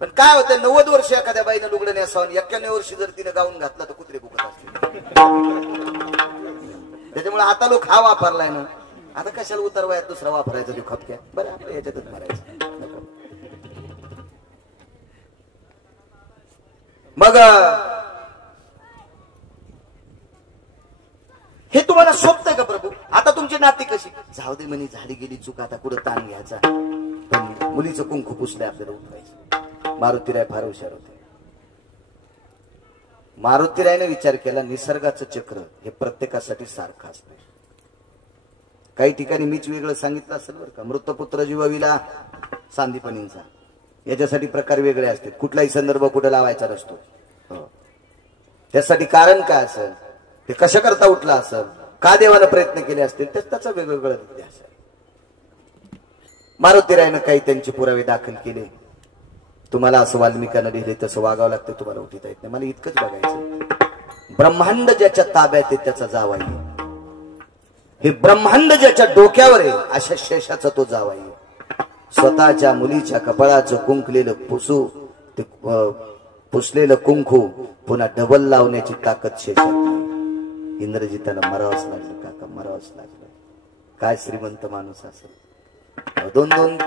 पण काय होतं 90 वर्ष एखाद्या बाईनं लुगडं नेसावं 91 वर्षी जर तिने गाऊन घातला तर कुत्रे बुकत असतील. त्याच्यामुळे आता लोक हा वापरलाय ना. आता कशाला उतरवायत दुसरा वापरायचा तो खपक्या. बरं आपल्या याच्यातच मारायचं. मग हे तुम्हाला शोभतंय का प्रभू? आता तुमची नाती कशी? जाऊ दे म्हणे झाली गेली चूक आता कुठं ताण घ्यायचा. पण मुलीचं कुंकू पुसलंय आपल्याला उठवायचं. मारुतीराय फार हुशार होते. मारुतीरायने विचार केला निसर्गाचं चक्र हे प्रत्येकासाठी सारखं असतं. काही ठिकाणी मीच वेगळं सांगितलं असेल बरं का. मृतपुत्र जीवविला सांदीपणींचा याच्यासाठी प्रकार वेगळे असतात. कुठलाही संदर्भ कुठे लावायचा नसतो. त्यासाठी कारण काय असेल, ते कशा करता उठला असेल, का देवाला प्रयत्न केले असतील, त्याचा वेगवेगळा इतिहास आहे. मारुतीरायनं काही त्यांचे पुरावे दाखल केले. तुम्हाला असं वाल्मिकानं लिहिले तसं वागावं लागतं, तुम्हाला उठीता येत नाही. मला इतकंच बघायचं. ब्रह्मांड ज्याच्या ताब्यात आहे त्याचा जावाई. हे ब्रह्मांड ज्याच्या डोक्यावर आहे अशा शेषाचा तो जावाई. स्वतःच्या मुलीच्या कपाळाचं कुंकलेलं ते पुसलेलं कुंकू पुन्हा डबल लावण्याची ताकद शेषात. इंद्रजिताला मरावंच लागलं काका, मरावंच लागलं. काय श्रीमंत माणूस असेल. 2-2,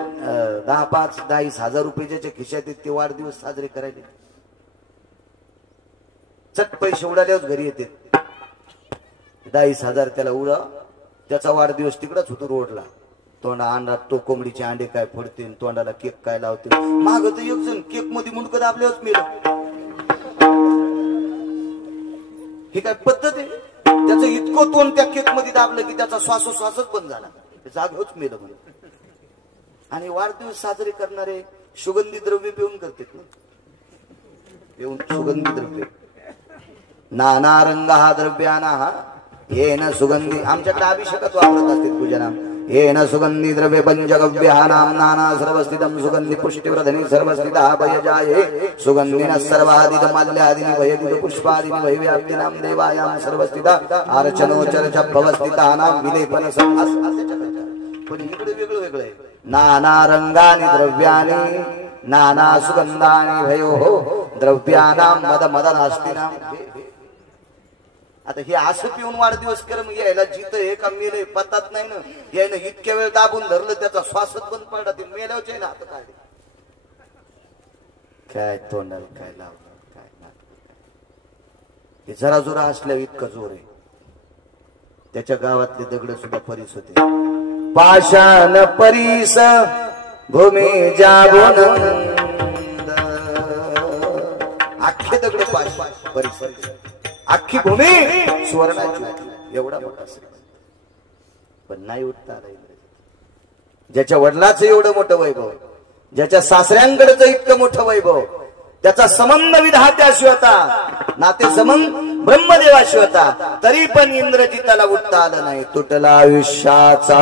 10-5, 10 हजार रुपये ज्याच्या खिशात आहेत ते वाढदिवस साजरे करायले. चट पैसे उडाल्यावर घरी येते. 10,000 त्याला उडा. त्याचा वाढदिवस तिकडच होतो रोडला. तोंडा अंडा तो कोंबडीचे अंडे काय फोडते, तोंडाला केक काय लावते. माग तर एक जण केक मध्ये मुंडकं दाबल्यावरच मेलं. ही काय पद्धत आहे? त्याचं इतकं तोंड त्या केक मध्ये दाबलं की त्याचा श्वासोश्वासच बंद झाला. जागेच मेलं म्हणून. आणि वाढदिवस साजरे करणारे सुगंधी द्रव्य पिऊन करतात ना. पिऊन सुगंधी द्रव्य. नाना रंग हा द्रव्याना हा येन सुगंधी. आमच्याकडे अभिषेकात वापरत असते पूजनाम. येन सुगंधी द्रव्य पंचगव्यानाम नाना सर्वस्थितम सुगंधी पुष्टिवर्धनी सर्वस्थितः भयजाये सुगंधिनः सर्वाधिक माल्यादिनी भयविद पुष्पादिनी भयव्याप्तिनाम देवायाम सर्वस्थितः अर्चनोचर्च भवस्थितानाम विलेपन संहास. पण इकडे वेगळं वेगळं आहे. नाना रंगानी द्रव्यानी नाना सुगंधानी भयो द्रव्यानाम मद मदनास्तिनाम. आता हे असं पिऊन वाढदिवस कर मग यायला जिथं हे का मेलंय पतात नाही ना. यायनं इतक्या वेळ दाबून धरलं त्याचा श्वासच बंद पडला. ते मेल्यावच आहे ना हात काढले. काय तोंडाला काय लावलं काय नाटक. हे जरा जोरा असल्यावर इतका जोर आहे. त्याच्या गावातले दगड सुद्धा परीस होते. पाषाण परीस भूमी जाबून अख्खे दगड परीस. अख्खी भूमी सुवर्णाची. एवढा मोठा पण नाही उठता आला. ज्याच्या वडिलाचं एवढं मोठं वैभव, ज्याच्या सासऱ्यांकडचं इतकं मोठं वैभव, त्याचा संबंध विधात्याशी होता, नाते संबंध ब्रह्मदेवाशी होता, तरी पण इंद्रजिताला उठता आलं नाही. तुटला आयुष्याचा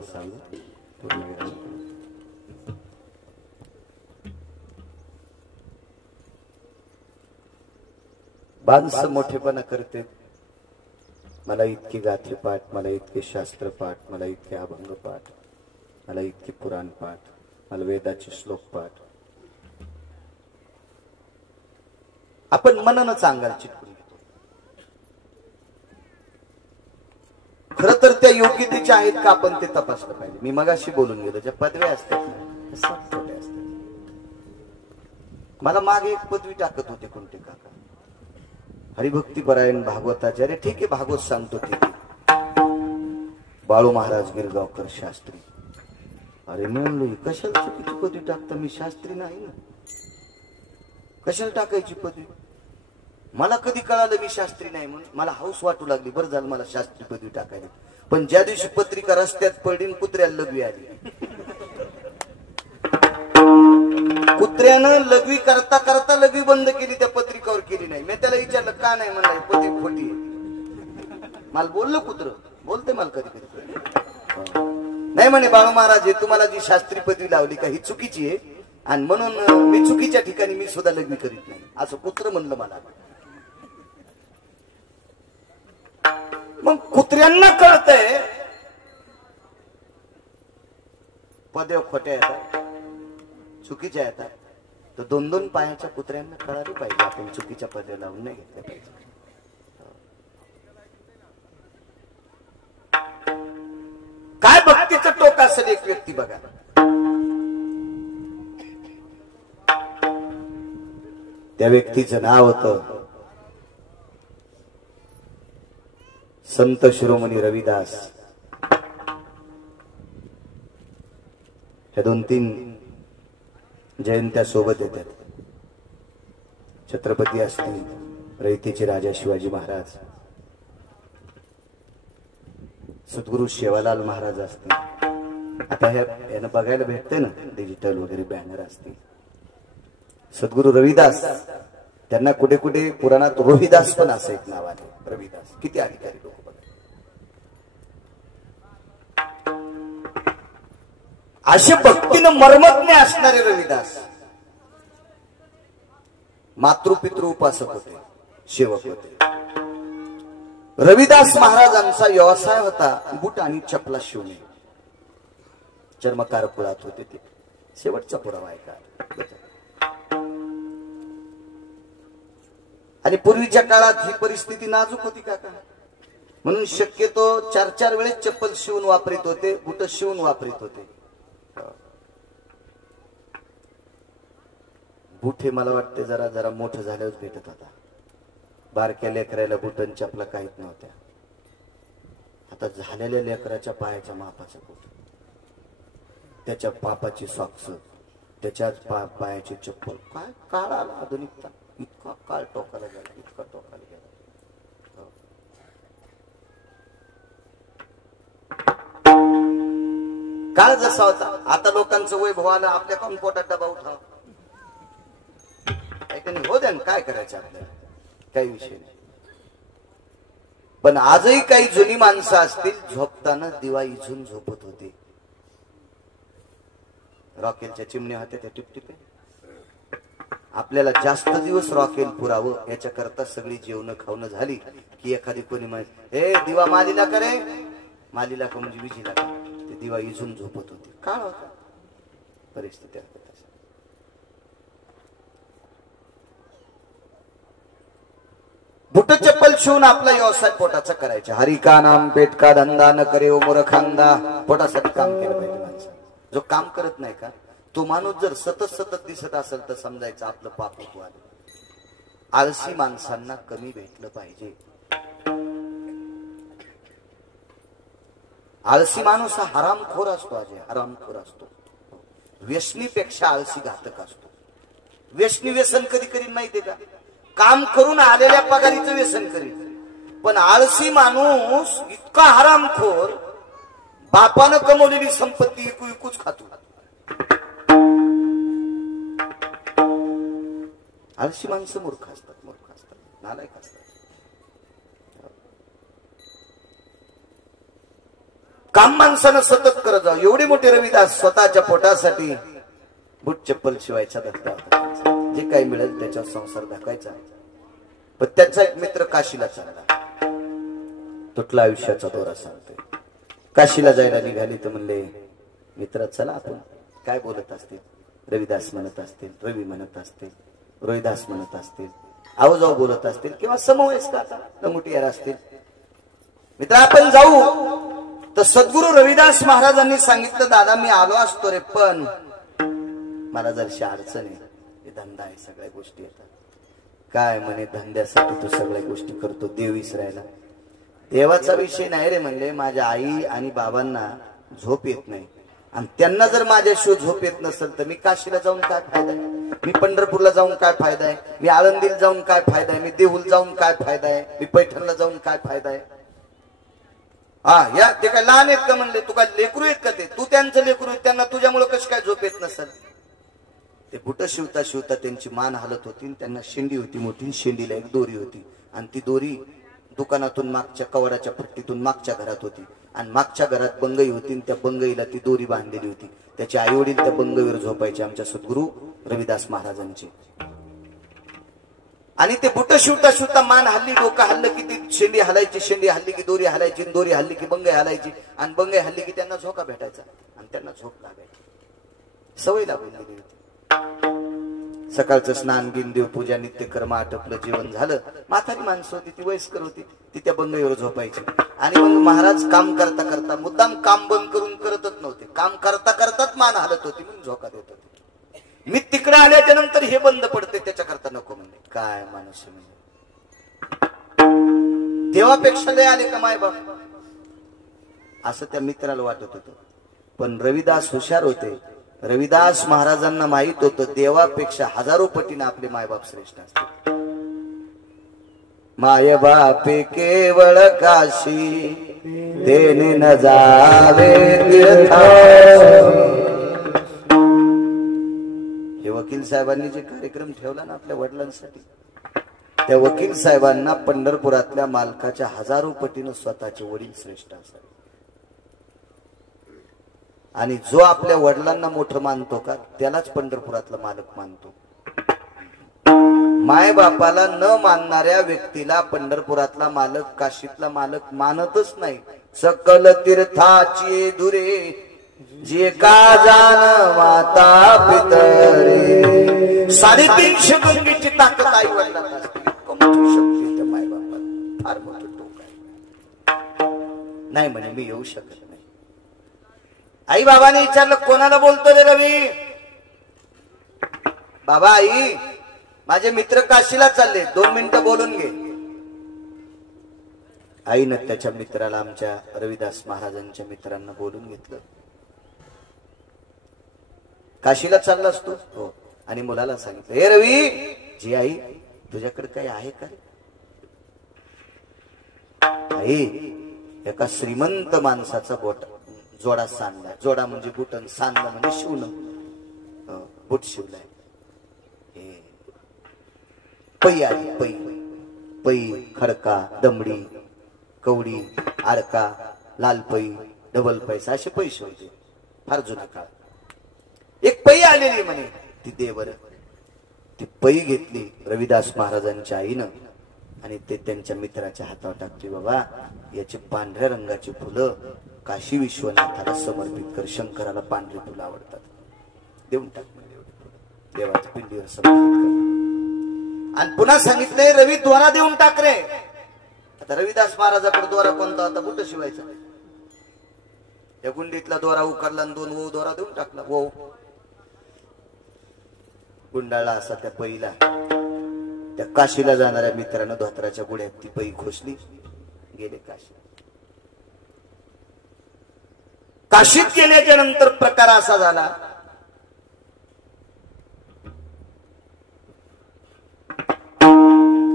असावं. पूर्णविराम. माणसं मोठेपणा करते, मला इतके गाथे पाठ, मला इतके शास्त्र पाठ, मला इतके अभंग पाठ, मला इतके पुराण पाठ, मला वेदाचे श्लोक पाठ. आपण मनानं चांगल चिटकून घेतो. खर तर त्या योग्यतेच्या आहेत का आपण ते तपासलं पाहिजे. मी मगाशी बोलून गेलो, ज्या पदव्या असतात ना छोट्या असतात. मला मागे एक पदवी टाकत होते कोणते काका, हरिभक्ती परायण भागवताचार्य. ठीक आहे, भागवत सांगतो ठीक आहे. बाळू महाराज गिरगावकर शास्त्री. अरे म्हणलं कशाला चुकीची पदवी टाकता, मी शास्त्री नाही ना, कशाला टाकायची पदवी. मला कधी कळालं मी शास्त्री नाही म्हणून, मला हौस वाटू लागली. बरं झालं मला शास्त्री पदवी टाकायला. पण ज्या दिवशी पत्रिका रस्त्यात पडली, कुत्र्याला लघवी आली. कुत्र्यानं लघवी करता करता लघवी बंद केली, त्या पत्रिकावर केली नाही. मी त्याला विचारलं का नाही, म्हणला पदवी खोटी. मला बोललं कुत्र, बोलते मला कधी कधी. नाही म्हणे बाळू महाराज, तुम्हाला जी शास्त्री पदवी लावली का ही चुकीची आहे, आणि म्हणून मी चुकीच्या ठिकाणी मी सुद्धा लग्न करीत नाही, असं कुत्र म्हणलं मला. मग कुत्र्यांना कळतंय पदव्या खोट्या येतात, चुकीच्या येतात, तर दोन दोन पायाच्या कुत्र्यांना कळालं पाहिजे आपण चुकीच्या पदव्या लावून नाही घेतल्या पाहिजे. काय भक्तीचं टोक असेल एक व्यक्ती बघा. त्या व्यक्तीचं नाव होतं संत शिरोमणी रविदास. ह्या 2-3 जयंत्या सोबत येतात. छत्रपती असतील, रयतेचे राजा शिवाजी महाराज, सद्गुरु शेवालाल महाराज असतील. आता यानं बघायला भेटते ना डिजिटल वगैरे बॅनर असतील. सद्गुरु रविदास, त्यांना कुठे कुठे पुराणात रोहिदास पण असं एक नाव आहे. रविदास किती अधिकारी लोक बघा. असे भक्तीनं मर्मज्ञ असणारे रविदास मातृपितृ उपासक होते, सेवक होते. रविदास महाराजांचा व्यवसाय होता बूट आणि चपला शिवणे. चर्मकार कुळात होते ते. शेवटचा पुरावा आहे का. आणि पूर्वीच्या काळात ही परिस्थिती नाजूक होती काका, म्हणून शक्यतो 4-4 वेळेस चप्पल शिवून वापरित होते, बूट शिवून वापरित होते. बूट हे मला वाटते जरा जरा मोठं झाल्यावर भेटत होता. बारक्या लेकरायला बूट आणि चपला काहीच नव्हत्या. आता झालेल्या लेकराच्या पायाच्या मापाचं बूट, त्याच्या पापाची सॉक्स, त्याच्याच पायाची चप्पल. काय काळ आला आधुनिकता, इतका काळ टोकाला गेला, इतका टोकाला गेला. काळ जसा होता, आता लोकांचं वैभव आलं, आपल्या कोण पोटात डबा उठाव हो द्या, काय करायचं आपल्याला, काही विषय नाही. पण आजही काही जुनी माणसं असतील, झोपताना दिवा इझून झोपत होते. रॉकेलच्या चिमण्या होत्या त्या टिपटिपे. आपल्याला जास्त दिवस रॉकेल पुरावं याच्याकरता सगळी जेवण खावणं झाली की एखादी कोणी म्हणजे हे दिवा मालीला करे, मालीला का म्हणजे विजीला का, ते दिवा इझून झोपत होते. काळ होता, परिस्थिती होती. बुट चप्पल शिवून आपला व्यवसाय पोटाचा करायचा. हरी का नाम पेट का धंदा न करे ओ मूर्खांदा. पोटासाठी काम केलं पाहिजे माणसं. जो काम करत नाही का तो माणूस जर सतत सतत दिसत असेल तर समजायचं आपलं पाप होतं आलं. आळशी माणसांना कमी भेटलं पाहिजे. आळशी माणूस हा हरामखोर असतो. अजय हरामखोर असतो. व्यसनीपेक्षा आळशी घातक असतो. व्यसनी व्यसन कधी करीन माहितीये का, काम करून आलेल्या पगारीचं व्यसन करीन. पण आळशी माणूस इतका हरामखोर, बापानं कमवलेली संपत्ती इकूच खातो. आळशी माणसं मूर्ख असतात, नालायक असतात. काम माणसानं सतत करत जावं. एवढे मोठे रविदास स्वतःच्या पोटासाठी बूट चप्पल शिवायचा धंदा होता. जे काही मिळेल त्याच्यावर संसार दाखायचा. पण त्याचा एक मित्र काशीला चालला. तुटला आयुष्याचा दोरा सांगतोय. काशीला जायला निघाली तर म्हणले मित्र चला आपण. काय बोलत असतील? रविदास म्हणत असतील, रवी म्हणत असतील, रोहिदास म्हणत असतील, आवाजाव बोलत असतील किंवा समवयस्क लंगुटियार असतील. मित्र आपण जाऊ. तर सद्गुरु रविदास महाराजांनी सांगितलं दादा मी आलो असतो रे, पण मला जरशी अडचण आहे. धंदा आहे, सगळ्या गोष्टी येतात. काय म्हणे धंद्यासाठी तू सगळ्या गोष्टी करतो, देव विसरायला. देवाचा विषय नाही रे म्हणले. माझ्या आई आणि बाबांना झोप येत नाही आणि त्यांना जर माझ्याशिवाय झोप येत नसेल तर मी काशीला जाऊन काय फायदा आहे? मी पंढरपूरला जाऊन काय फायदा आहे? मी आळंदीला जाऊन काय फायदा आहे? मी देहूला जाऊन काय फायदा आहे? मी पैठणला जाऊन काय फायदा आहे? हा या ते काय लहान आहेत का म्हणले? तू काय लेकरू आहेत का? ते तू त्यांचं लेकरू आहेत, त्यांना तुझ्यामुळे कशी काय झोप येत नसेल? ते बुट शिवता शिवता त्यांची मान हलत होती. त्यांना शेंडी होती मोठी. शेंडीला एक दोरी होती आणि ती दोरी दुकानातून मागच्या कवडाच्या पट्टीतून मागच्या घरात होती आणि मागच्या घरात बंगई होती. त्या बंगईला ती दोरी बांधलेली होती. त्याचे आई वडील त्या बंगईवर झोपायचे आमच्या सद्गुरू रविदास महाराजांचे. आणि ते बुट शिवता शिवता मान हल्ली, डोकं हल्लं की ती शेंडी हलायची, शेंडी हल्ली की दोरी हलायची, दोरी हल्ली की बंगई हलायची आणि बंगई हल्ली की त्यांना झोका भेटायचा आणि त्यांना झोप लागायची. सवय लागून गेली होती. सकाळचं स्नान गिन देवपूजा नित्यकर्म आटपलं, जेवण झालं. म्हातारी माणसं होती, ती वयस्कर होती, ती त्या बंगईवर झोपायची. आणि मग महाराज काम करता करता मुद्दाम काम बंद करून करतच नव्हते. काम करता करताच मान हलत होती म्हणून झोका देत होते. मी तिकडे आल्याच्या नंतर हे बंद पडते त्याच्याकरता नको म्हणले. काय माणूस म्हणजे देवापेक्षा लय आले का माय बाप असं त्या मित्राला वाटत होतं. पण रविदास हुशार होते. रविदास महाराजांना माहित होतं देवापेक्षा हजारो पटीने आपले मायबाप श्रेष्ठ असतात. माय बापे केवळ काशी तेने न जावे तीर्थाशी. हे वकील साहेबांनी जे कार्यक्रम ठेवला ना आपल्या वडिलांसाठी, त्या वकील साहेबांना पंढरपुरातल्या मालकाच्या हजारो पटीने स्वतःचे वडील श्रेष्ठ असतात. आणि जो आपल्या वडिलांना मोठं मानतो का त्यालाच पंढरपुरातला मालक मानतो. माय बापाला न मानणाऱ्या व्यक्तीला पंढरपुरातला मालक, काशीतला मालक मानतच नाही. सकल तीर्थाची दुरे जे का जाण माता पितरे. 350 गंगेची ताकद आई वडिलांना असते. शक्ती त्या माय बापाला फार मोठं टोक आहे. नाही म्हणे मी येऊ शकत नाही. आई बाबाने विचारलं कोणाला बोलतो रे रवी? बाबा आई माझे मित्र काशीला चालले, 2 मिनिटं बोलून घे. आईनं त्याच्या मित्राला, आमच्या रविदास महाराजांच्या मित्रांना बोलून घेतलं. काशीला चाललास तू? हो. आणि मुलाला सांगितलं हे रवी, जी आई तुझ्याकडे काही आहे का रे? आई एका श्रीमंत माणसाचा जोडा सांडला. जोडा म्हणजे बुटन, सांडलं म्हणजे शिवणं. बुट शिवलाय. पै आली, पै पै, खडका, दमडी, कवडी, आडका, लाल पै, डबल पैसा असे पैसे होते फार जुना काळ. एक पै आलेली म्हणे, ती दे बरं. ती पै घेतली रविदास महाराजांच्या आईनं आणि ते त्यांच्या मित्राच्या हातावर टाकली. बाबा याचे पांढऱ्या रंगाची फुलं काशी विश्वनाथाला समर्पित कर. शंकराला पांढरी फुलं आवडतात. देऊन टाक म्हणजे एवढी फुलं देवाच्या पिंडीवर समर्पित कर. आणि पुन्हा सांगितलंय रवी द्वारा देऊन टाक रे. आता रविदास महाराजाकडे द्वारा कोणता होता? बुट शिवायचा. या गुंडीतला द्वारा उकारला आणि 2 वो द्वारा देऊन टाकला. वो गुंडाळला असा त्या पैला. त्या काशीला जाणाऱ्या मित्रानं धोत्राच्या गुड्यात ती पै खोसली, गेले काशी. काशीत गेल्याच्या नंतर प्रकार असा झाला,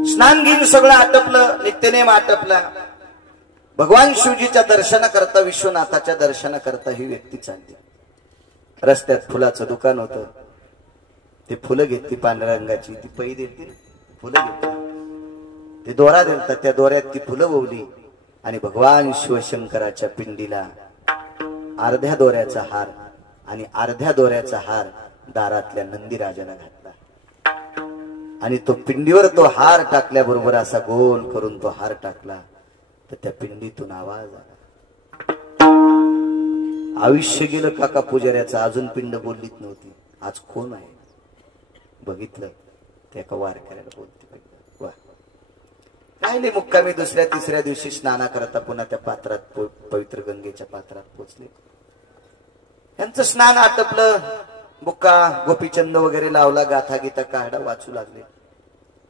स्नान घेऊन सगळं आटपलं, नित्यनेम आटपला. भगवान शिवजीच्या दर्शनाकरता, विश्वनाथाच्या दर्शनाकरता ही व्यक्ती चालली. रस्त्यात फुलाचं दुकान होतं. ते फुलं घेतली पांढऱ्या रंगाची, ती पै देते, फुलं घेतली, ते दोरा देतात, त्या दोऱ्यात ती फुलं ओवली आणि भगवान शिवशंकराच्या पिंडीला अर्ध्या दोऱ्याचा हार आणि अर्ध्या दोऱ्याचा हार दारातल्या नंदीराजाला घातला आणि तो पिंडीवर तो हार टाकल्याबरोबर असा गोल करून तो हार टाकला तर त्या पिंडीतून आवाज आला. आयुष्य गेलं काका पुजाऱ्याचं, अजून पिंड बोललीच नव्हती. आज कोण आहे बघितलं ते एका वारकऱ्याला बोलते. वा काय नाही, मुक्कामी दुसऱ्या तिसऱ्या दिवशी स्नाना करता पुन्हा त्या पात्रात पवित्र गंगेच्या पात्रात पोचले. यांचं स्नान आटपलं, बुक्का गोपीचंद वगैरे लावला, गाथा गीता काढा वाचू लागले.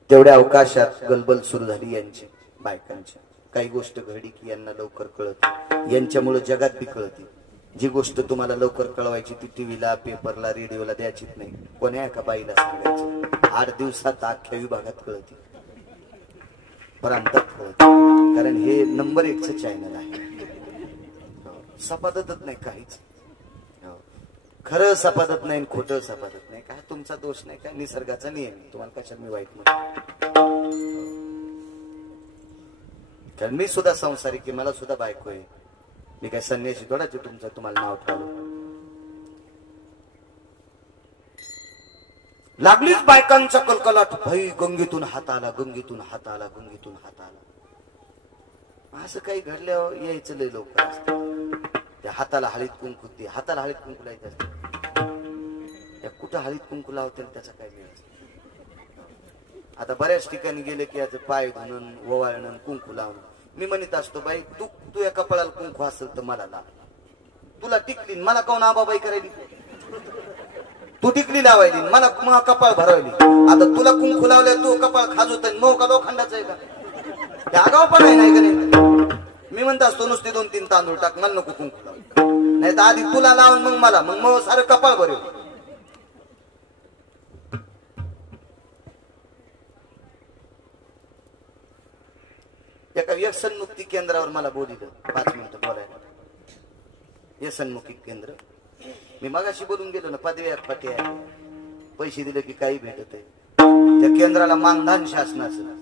तेवढ्या अवकाशात गलबल सुरू झाली यांची बायकांची. काही गोष्ट घडली की यांना लवकर कळत, यांच्यामुळे जगात बी कळते. जी गोष्ट तुम्हाला लवकर कळवायची ती टीव्हीला, पेपरला, रेडिओला द्यायचीच नाही. कोण्या एका बाईला सांगायचं, 8 दिवसात अख्ख्या विभागात कळते, प्रांतात कळते. कारण हे नंबर 1चं चॅनल आहे. सपादतच नाही काहीच, खरं सपादत नाही, खोटं सपादत नाही. काय तुमचा दोष नाही, काय निसर्गाचा नियम. तुम्हाला कशात मी वाईट म्हणतो, कारण मी सुद्धा संसारिक आहे, मला सुद्धा बायको आहे. मी काय संन्यासी थोडाच तुमचं तुम्हाला नाव ठेवलं. लागलीच बायकांचा कलकलाट, भाई गंगेतून हात आला, गंगेतून हात आला, गंगेतून हात आला. असं काही घडल्यावर यायचं लय लवकर असतं. त्या हाताला हळीत कुंकू, ते हाताला हळीत कुंकू लावायचं असतं. त्या कुठं हळीत कुंकू लावतील त्याचा काय मिळायचं. आता बऱ्याच ठिकाणी गेले की याचं पाय धुणं, ओवाळणं, कुंकू लावणं. मी म्हणत असतो, बाई तू या कपाळाला कुंकू असेल तर मला लाव. तुला टिकली, मला कोण आबाबाई करायली. तू टिकली लावायली, मला कपाळ भरवली. आता तुला कुंकू लावल्या, तू कपाळ खाजवत मग का लोखंडाचं आहे का? ते आगाव पण आहे नाही का नाही. मी म्हणत असतो नुसते 2-3 तांदूळ टाक, मला नको कुंकू लाव. नाही तर आधी तुला लावून मग मला, मग सारं कपाळ भरेल. एका व्यसनमुक्ती केंद्रावर मला बोलिलं 5 मिनिटं बोलायला. व्यसनमुक्ती केंद्र मी मगाशी बोलून गेलो ना, पदव्या फाटे आहे, पैसे दिले की काही भेटत आहे. त्या केंद्राला मानधन शासनाचं,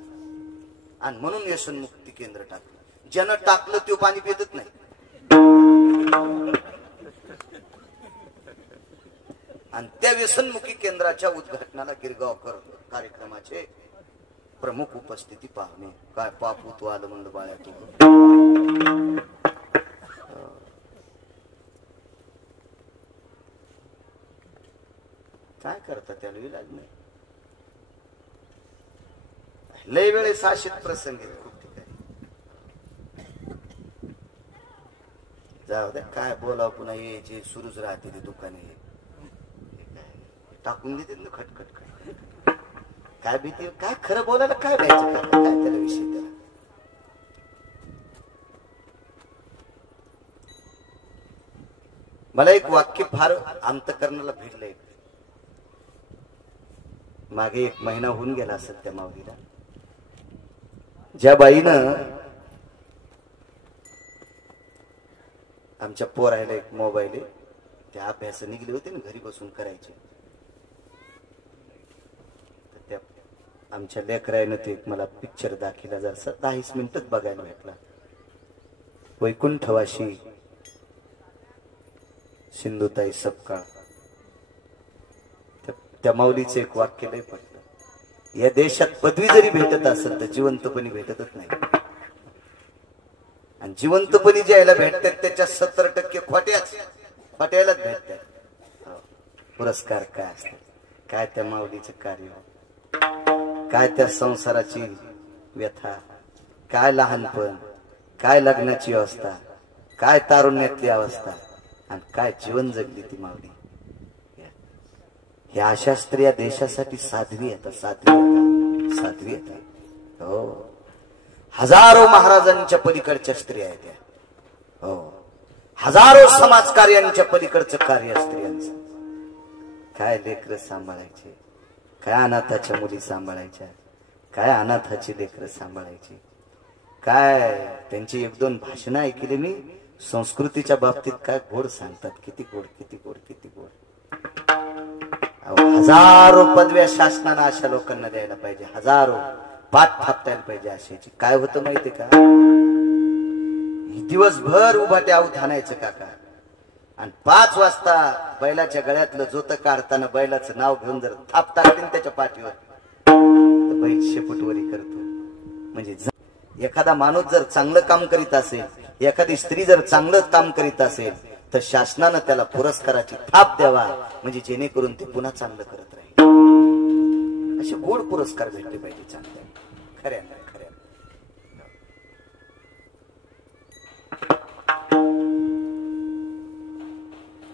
आणि म्हणून व्यसनमुक्ती केंद्र टाकलं. ज्यानं टाकलं तो पाणी पितच नाही. आणि त्या व्यसनमुक्ती केंद्राच्या उद्घाटनाला गिरगावकर कार्यक्रमाचे प्रमुख उपस्थिती पाहुणे. काय पाप तू आलं म्हणलं बाळ्या तू. काय करता त्याला इलाज नाही. लय वेळे साशित प्रसंग खूप ठिकाणी. जाऊ द्या, काय बोलाव पुन्हा यायचे सुरूच राहते ते दुकाने. टाकून देते ना खटखट खट. काय भीती, काय खरं बोलायला काय भ्यायचं, काय त्याला विषय त्याला. मला एक वाक्य फार अंतकरणाला भिडलंय. मागे 1 महिना होऊन गेला असेल त्या माऊलीला. ज्या बाईनं आमच्या पोरायला एक मोबाईल आहे, त्या अभ्यास निघले होते ना घरी बसून करायचे. त्या आमच्या लेकरायनं ते मला पिक्चर दाखिला, जरा 10 मिनिटच बघायला भेटला. वैकुंठवाशी सिंधुताई सपकाळ. त्या माऊलीचं एक वाक्य लय पडलं. या देशात पदवी जरी भेटत असेल तर जिवंतपणी भेटतच नाही. आणि जिवंतपणी ज्याला भेटतात त्याच्या 70% खोट्यालाच भेटतात. पुरस्कार काय असतात, काय त्या माऊलीचं कार्य, काय त्या संसाराची व्यथा, काय लहानपण, काय लग्नाची अवस्था, काय तारुण्यातली अवस्था, आणि काय जीवन जगली ती माऊली. ह्या अशा स्त्रिया देशासाठी साध्वी येतात, साध्वी येतात. हो, हजारो महाराजांच्या पलीकडच्या स्त्रिया आहेत त्या. हो, हजारो समाजकार्यांच्या पलीकडचं कार्य स्त्रियांचं. काय लेकरं सांभाळायचे, काय अनाथाच्या मुली सांभाळायच्या, काय अनाथाची लेकरं सांभाळायची, काय त्यांची 1-2 भाषणं ऐकली मी संस्कृतीच्या बाबतीत. काय गोड सांगतात, किती गोड, किती गोड, किती गोड. हजारो पदव्या शासनानं अशा लोकांना द्यायला पाहिजे, हजारो पाठ थापतायला पाहिजे अशाची. काय होतं माहितीये का, दिवसभर उभाटे आऊत हाणायचं काका. आणि 5 वाजता बैलाच्या गळ्यातलं जोत काढताना बैलाचं नाव घेऊन जर थाप टाकतील त्याच्या पाठीवर तर बैल शेपूटवरी करतो. म्हणजे एखादा माणूस जर चांगलं काम करीत असेल, एखादी स्त्री जर चांगलं काम करीत असेल तर शासनानं त्याला पुरस्काराची थाप द्यावा, म्हणजे जेणेकरून ते पुन्हा चांगलं करत राहील. असे गोड पुरस्कार भेटले पाहिजे चांगले, खऱ्यानं खऱ्या.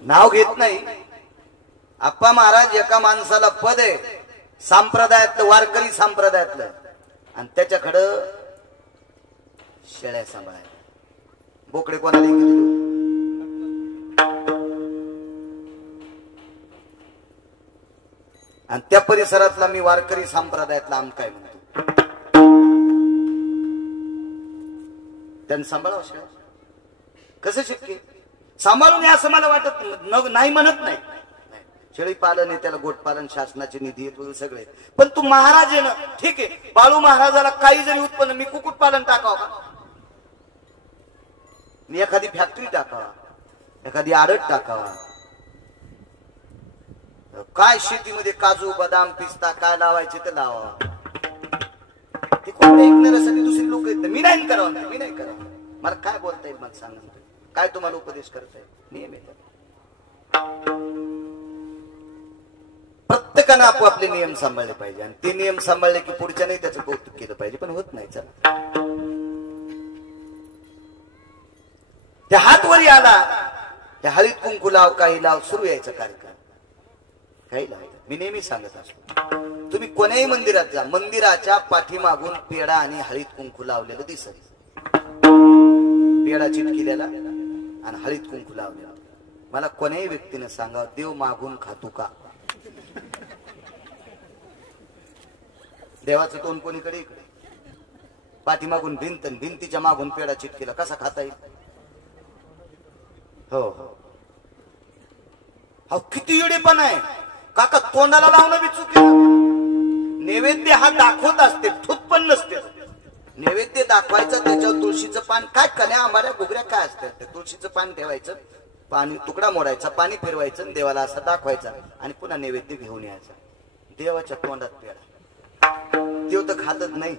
नाव घेत नाही. आप्पा महाराज एका माणसाला पद आहे संप्रदायातलं, वारकरी संप्रदायातलं, आणि त्याच्याकडं शेळ्या सांभाळायला. बोकडे कोणाला गेले आणि त्या परिसरातला मी वारकरी संप्रदायातला आम काय म्हणतो, त्यांनी सांभाळावं शेळ्या. कसं शक्य सांभाळून असं मला वाटत नाही, म्हणत नाही. शेळी पालन आहे, त्याला गोट पालन शासनाचे निधी आहेत सगळे. पण तू महाराज आहे ना, ठीक आहे, बाळू महाराजाला काही जरी उत्पन्न, मी कुक्कुट पालन टाकावं का, मी एखादी फॅक्टरी टाकावा, एखादी आडत टाकावा, काय शेतीमध्ये काजू बदाम पिस्ता काय लावायचे ते लावा. ते कोणत्या ऐकण्यासाठी दुसरी लोक येत. मी नाही करावं, मी नाही करावं. मला काय बोलता येईल, मला सांगा, काय तुम्हाला उपदेश करता येईल. नियम येतात. प्रत्येकानं आपापले नियम सांभाळले पाहिजे आणि ते नियम सांभाळले की पुढच्याने त्याचं कौतुक केलं पाहिजे. पण होत नाही. चला त्या हातवरी आला, त्या हळीत कुंकू लाव, काही लाव, सुरू यायचा कार्यक्रम. काही लाव. मी नेहमी सांगत असतो, तुम्ही कोण्याही मंदिरात जा, मंदिराच्या पाठीमागून पेढा आणि हळीत कुंकू लावलेलं दिसेल. पेढा चिटकिलेला आणि हळीत कुंकू लावलेला. मला कोण्याही व्यक्तीने सांगा, देव मागून खातो का? देवाचं तोंड कोणीकडे इकडे, पाठीमागून भिंत, भिंतीच्या मागून पेढा चिटकेला, कसा खाता येईल? हो हो, किती येडेपणा आहे काका. तोंडाला लावणं बी चुकीचं. नैवेद्य हा दाखवत असते, ठूत पण नसते. नैवेद्य दाखवायचं, त्याच्यावर तुळशीचं पान, काय कण्या आंबाऱ्या घुगऱ्या काय असतात, तुळशीचं पान ठेवायचं, पाणी तुकडा मोडायचा, पाणी फिरवायचं, देवाला असं दाखवायचा आणि पुन्हा नैवेद्य घेऊन यायचा. देवाच्या तोंडात पेढा. देव तर खातच नाही,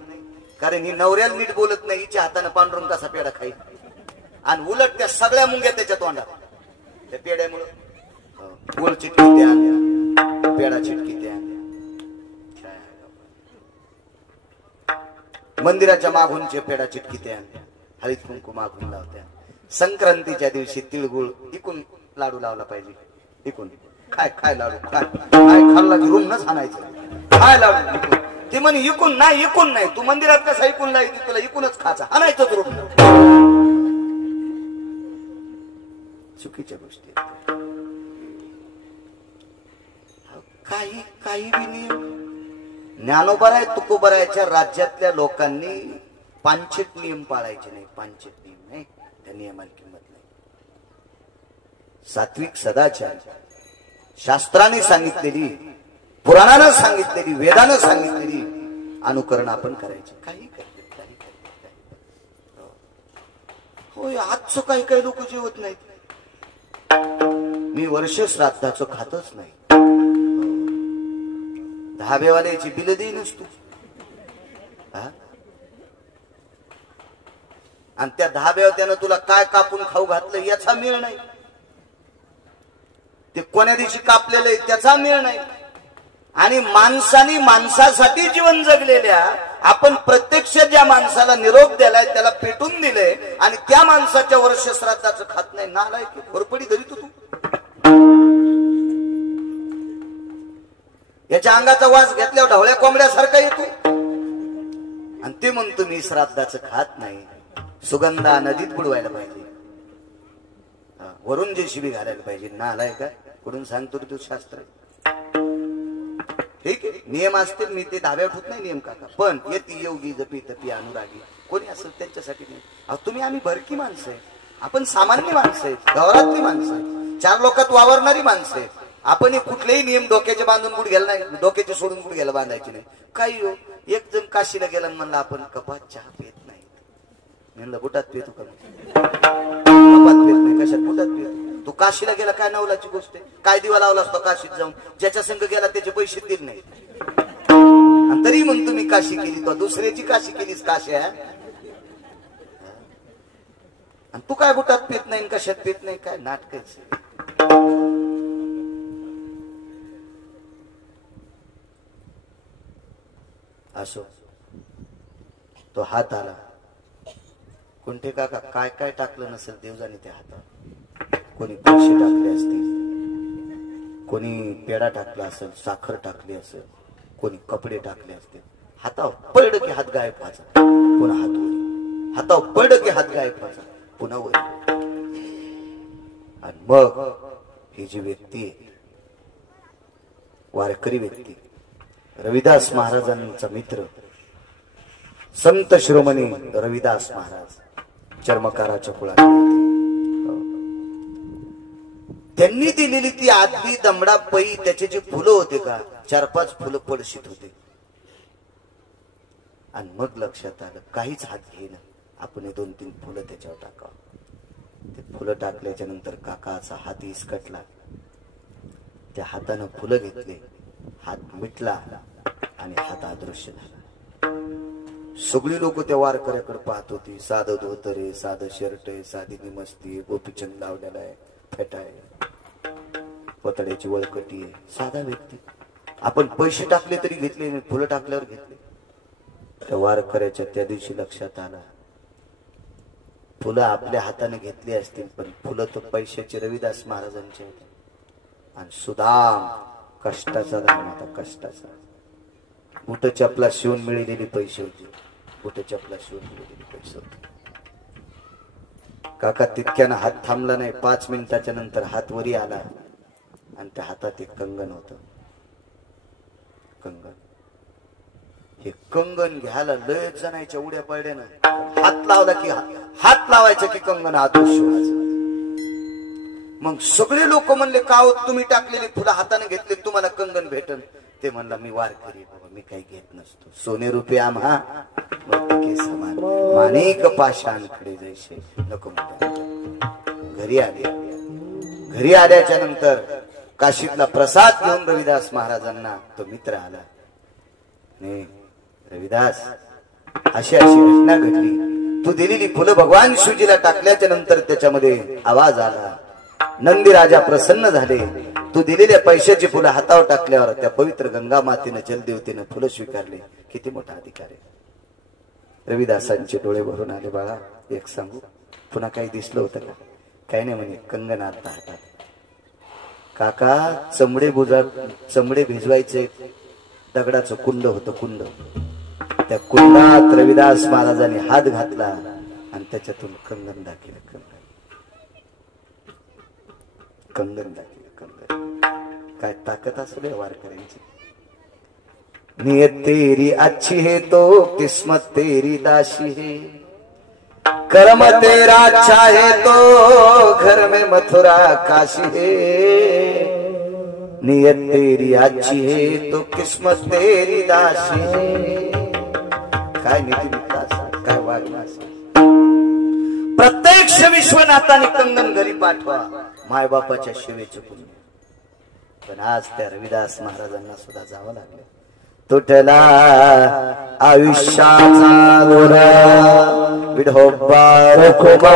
कारण ही नवऱ्याला नीट बोलत नाही, हिच्या हाताने पांढरून कसा पेढा खाईल. आणि उलट त्या सगळ्या मुंग्या त्याच्या तोंडात. त्या पेढ्यामुळं गोल चिटकी त्या आणल्या, पेढा चिटकी त्या आणल्या. मंदिराच्या मागूनचे पेढा चिटकी त्या आणल्या, हळीत कुंकू मागून लावत्या. संक्रांतीच्या दिवशी तिळगुळ इकून लाडू लावला पाहिजे. इकून काय काय लाडू, काय काय खाल्ला की रूमनच आणायचं. काय लाडू ते म्हणे इकून नाही, इकून नाही. तू मंदिरात कसा इकून लावायची, तुला इकूनच खायचा, आणायचंच रूम. चुकीच्या गोष्टी काही काही बी नियम. ज्ञानोबराय तुकोबरायच्या राज्यातल्या लोकांनी पांचट नियम पाळायचे नाही. पांचट नियम नाही, त्या नियमाला किंमत नाही. सात्विक सदाचार शास्त्राने सांगितलेली, पुराणानं सांगितलेली, वेदानं सांगितलेली अनुकरण आपण करायचे. काही करते, काही करते. होय, आजचं काही काही लोक जेवत नाहीत. मी वर्ष श्राद्धाचं खातच नाही. धाब्यावाल्याची बिल देईनच तू. आणि त्या धाब्यावर त्यानं तुला काय कापून खाऊ घातलं याचा मेळ नाही. ते कोण्या दिवशी कापलेलं आहे त्याचा मेळ नाही. आणि माणसाने माणसासाठी जीवन जगलेल्या, आपण प्रत्यक्ष ज्या माणसाला निरोप दिलाय त्याला पेटून दिलंय आणि त्या माणसाच्या वर्ष श्राद्धाचं खात नाही. नालाय की खोरपडी धरितो तू. याच्या अंगाचा वास घेतल्यावर ढवळ्या कोंबड्यासारखा येतो आणि ते म्हणतो मी श्राद्धाचं खात नाही. सुगंधा नदीत बुडवायला पाहिजे, वरून जेसीबी घालायला पाहिजे. नालाय का कुठून सांगतो तू शास्त्र. ठीक आहे, नियम असतील, मी ते धाब्यावर होत नाही नियम काका. पण येती योगी जपी तपी अनुरागी कोणी असेल त्यांच्यासाठी नाही. तुम्ही आम्ही भरकी माणसं आहे, आपण सामान्य माणसं आहेत, गावातली माणसं आहेत, 4 लोकात वावरणारी माणसं आहेत. आपण कुठलेही नियम डोक्याचे बांधून गुड घ्यायला नाही, डोक्याचे सोडून गुड घ्यायला बांधायचे नाही. काही हो, एक जण काशीला गेला म्हणला आपण कपात चहा पित नाही. म्हणलं बुटात पितो का? कपात पित नाही, कशात बुटात पितो. तू काशीला गेला काय नवलाची गोष्ट आहे? काय दिवा लावला असतो काशीत जाऊन? ज्याच्या संघ गेला त्याचे पैसे दिले नाही आणि तरी म्हणतो मी काशी केली. तो दुसऱ्याची काशी केलीस काशी आहे. आणि तू काय बुटात पित नाही कशात पित नाही काय नाटकच. असो तो हात आला. कोणते काका काय काय टाकलं नसेल देवजाने त्या हातात. कोणी पैसे टाकले असतील, कोणी पेढा टाकला असेल, साखर टाकली असेल, कोणी कपडे टाकले असतील. हातावर पडलं की हात गायब व्हायचा, पुन्हा हात वर. हातावर पडलं की हात गायब व्हायचा, पुन्हा वर. आणि मग ही जी व्यक्ती आहे वारकरी व्यक्ती, रविदास महाराजांचा मित्र संत शिरोमणी रविदास महाराज चर्मकाराच्या कुळात, त्यांनी दिलेली ती आदली दमडा पै, त्याचे जे फुलं होते का 4-5 फुलं पडशीत होते. आणि मग लक्षात आलं काहीच हात घेईना, आपण 2-3 फुलं त्याच्यावर टाकावं. ते फुलं टाकल्याच्या नंतर काकाचा हात इसकटला. त्या हातानं फुलं घेतले, हात मिटला आणि हात अदृश्य झाला. सगळी लोक त्या वारकऱ्याकडे पाहत होती. साधं धोतर आहे, साधं शर्ट आहे, साधी निमस्ती, गोपीचंद लावलेला आहे, फेटा आहे, पतड्याची वळकटी आहे, साधा व्यक्ती. आपण पैसे टाकले तरी घेतले नाही, फुलं टाकल्यावर घेतले. त्या वारकऱ्याच्या त्या दिवशी लक्षात आला फुलं आपल्या हाताने घेतली असतील, पण फुलं तर पैशाचे रविदास महाराजांचे होते. आणि सुदाम कष्टाचा दाम होता, कष्टाचा. बुट चपला शिवून मिळलेली पैसे होते, बुट चपला शिवून मिळलेली पैसे होते. काका तितक्यानं हात थांबला नाही. 5 मिनिटाच्या नंतर हात वरी आला आणि त्या हातात एक कंगन होत. कंगन, हे कंगन घ्यायला लय जणांच्या उड्या पडल्यानं हात लावला की हात लावायचा की कंगन अदृश्य व्हायचं. मग सगळे लोक म्हणले का हो तुम्ही टाकलेली फुलं हाताने घेतले, तुम्हाला कंगन भेटन. ते म्हणला मी वारकरी बाबा, मी काही घेत नसतो. सोने रुपये आम्हा समान, माणिक पाषाण खडे जैसे नको. घरी आले. घरी आल्याच्या नंतर काशीतला प्रसाद घेऊन रविदास महाराजांना तो मित्र आला. नाही रविदास, अशी घटना घडली. तू दिलेली फुलं भगवान शिवजीला टाकल्याच्या नंतर त्याच्यामध्ये आवाज आला. नंदी राजा प्रसन्न झाले. तू दिलेल्या पैशाची फुलं हातावर टाकल्यावर त्या पवित्र गंगा मातेनं जलदेवतेनं फुलं स्वीकारले. किती मोठा अधिकार आहे. रविदासांचे डोळे भरून आले. बाळा एक सांगू, पुन्हा काही दिसलं होतं का? काही नाही म्हणे. कंगन आता हातात. काका चमडे भिजवायचे दगडाचं कुंड होतं, कुंड. त्या कुंडात रविदास महाराजांनी हात घातला आणि त्याच्यातून कंगन दाखिलं. कंगन दाखिलं. कंगन काय ताकद असेल वारकऱ्यांची. नियत तेरी अच्छी है तो किस्मत तेरी दाशी है, कर्म तेरा अच्छा है तो घर में मथुरा काशी है. नियत तेरी अच्छी है तो किस्मत तेरी दाशी है. काय नीतिमत्ता, काय वागणं. प्रत्यक्ष विश्वनाथाने कंगन घरी पाठवा, मायबापाच्या शिवेचे पुण्य. पण आज त्या रविदास महाराजांना सुद्धा जावं लागलं. तुटला आयुष्याचा दोरा, विढोबा रखुबा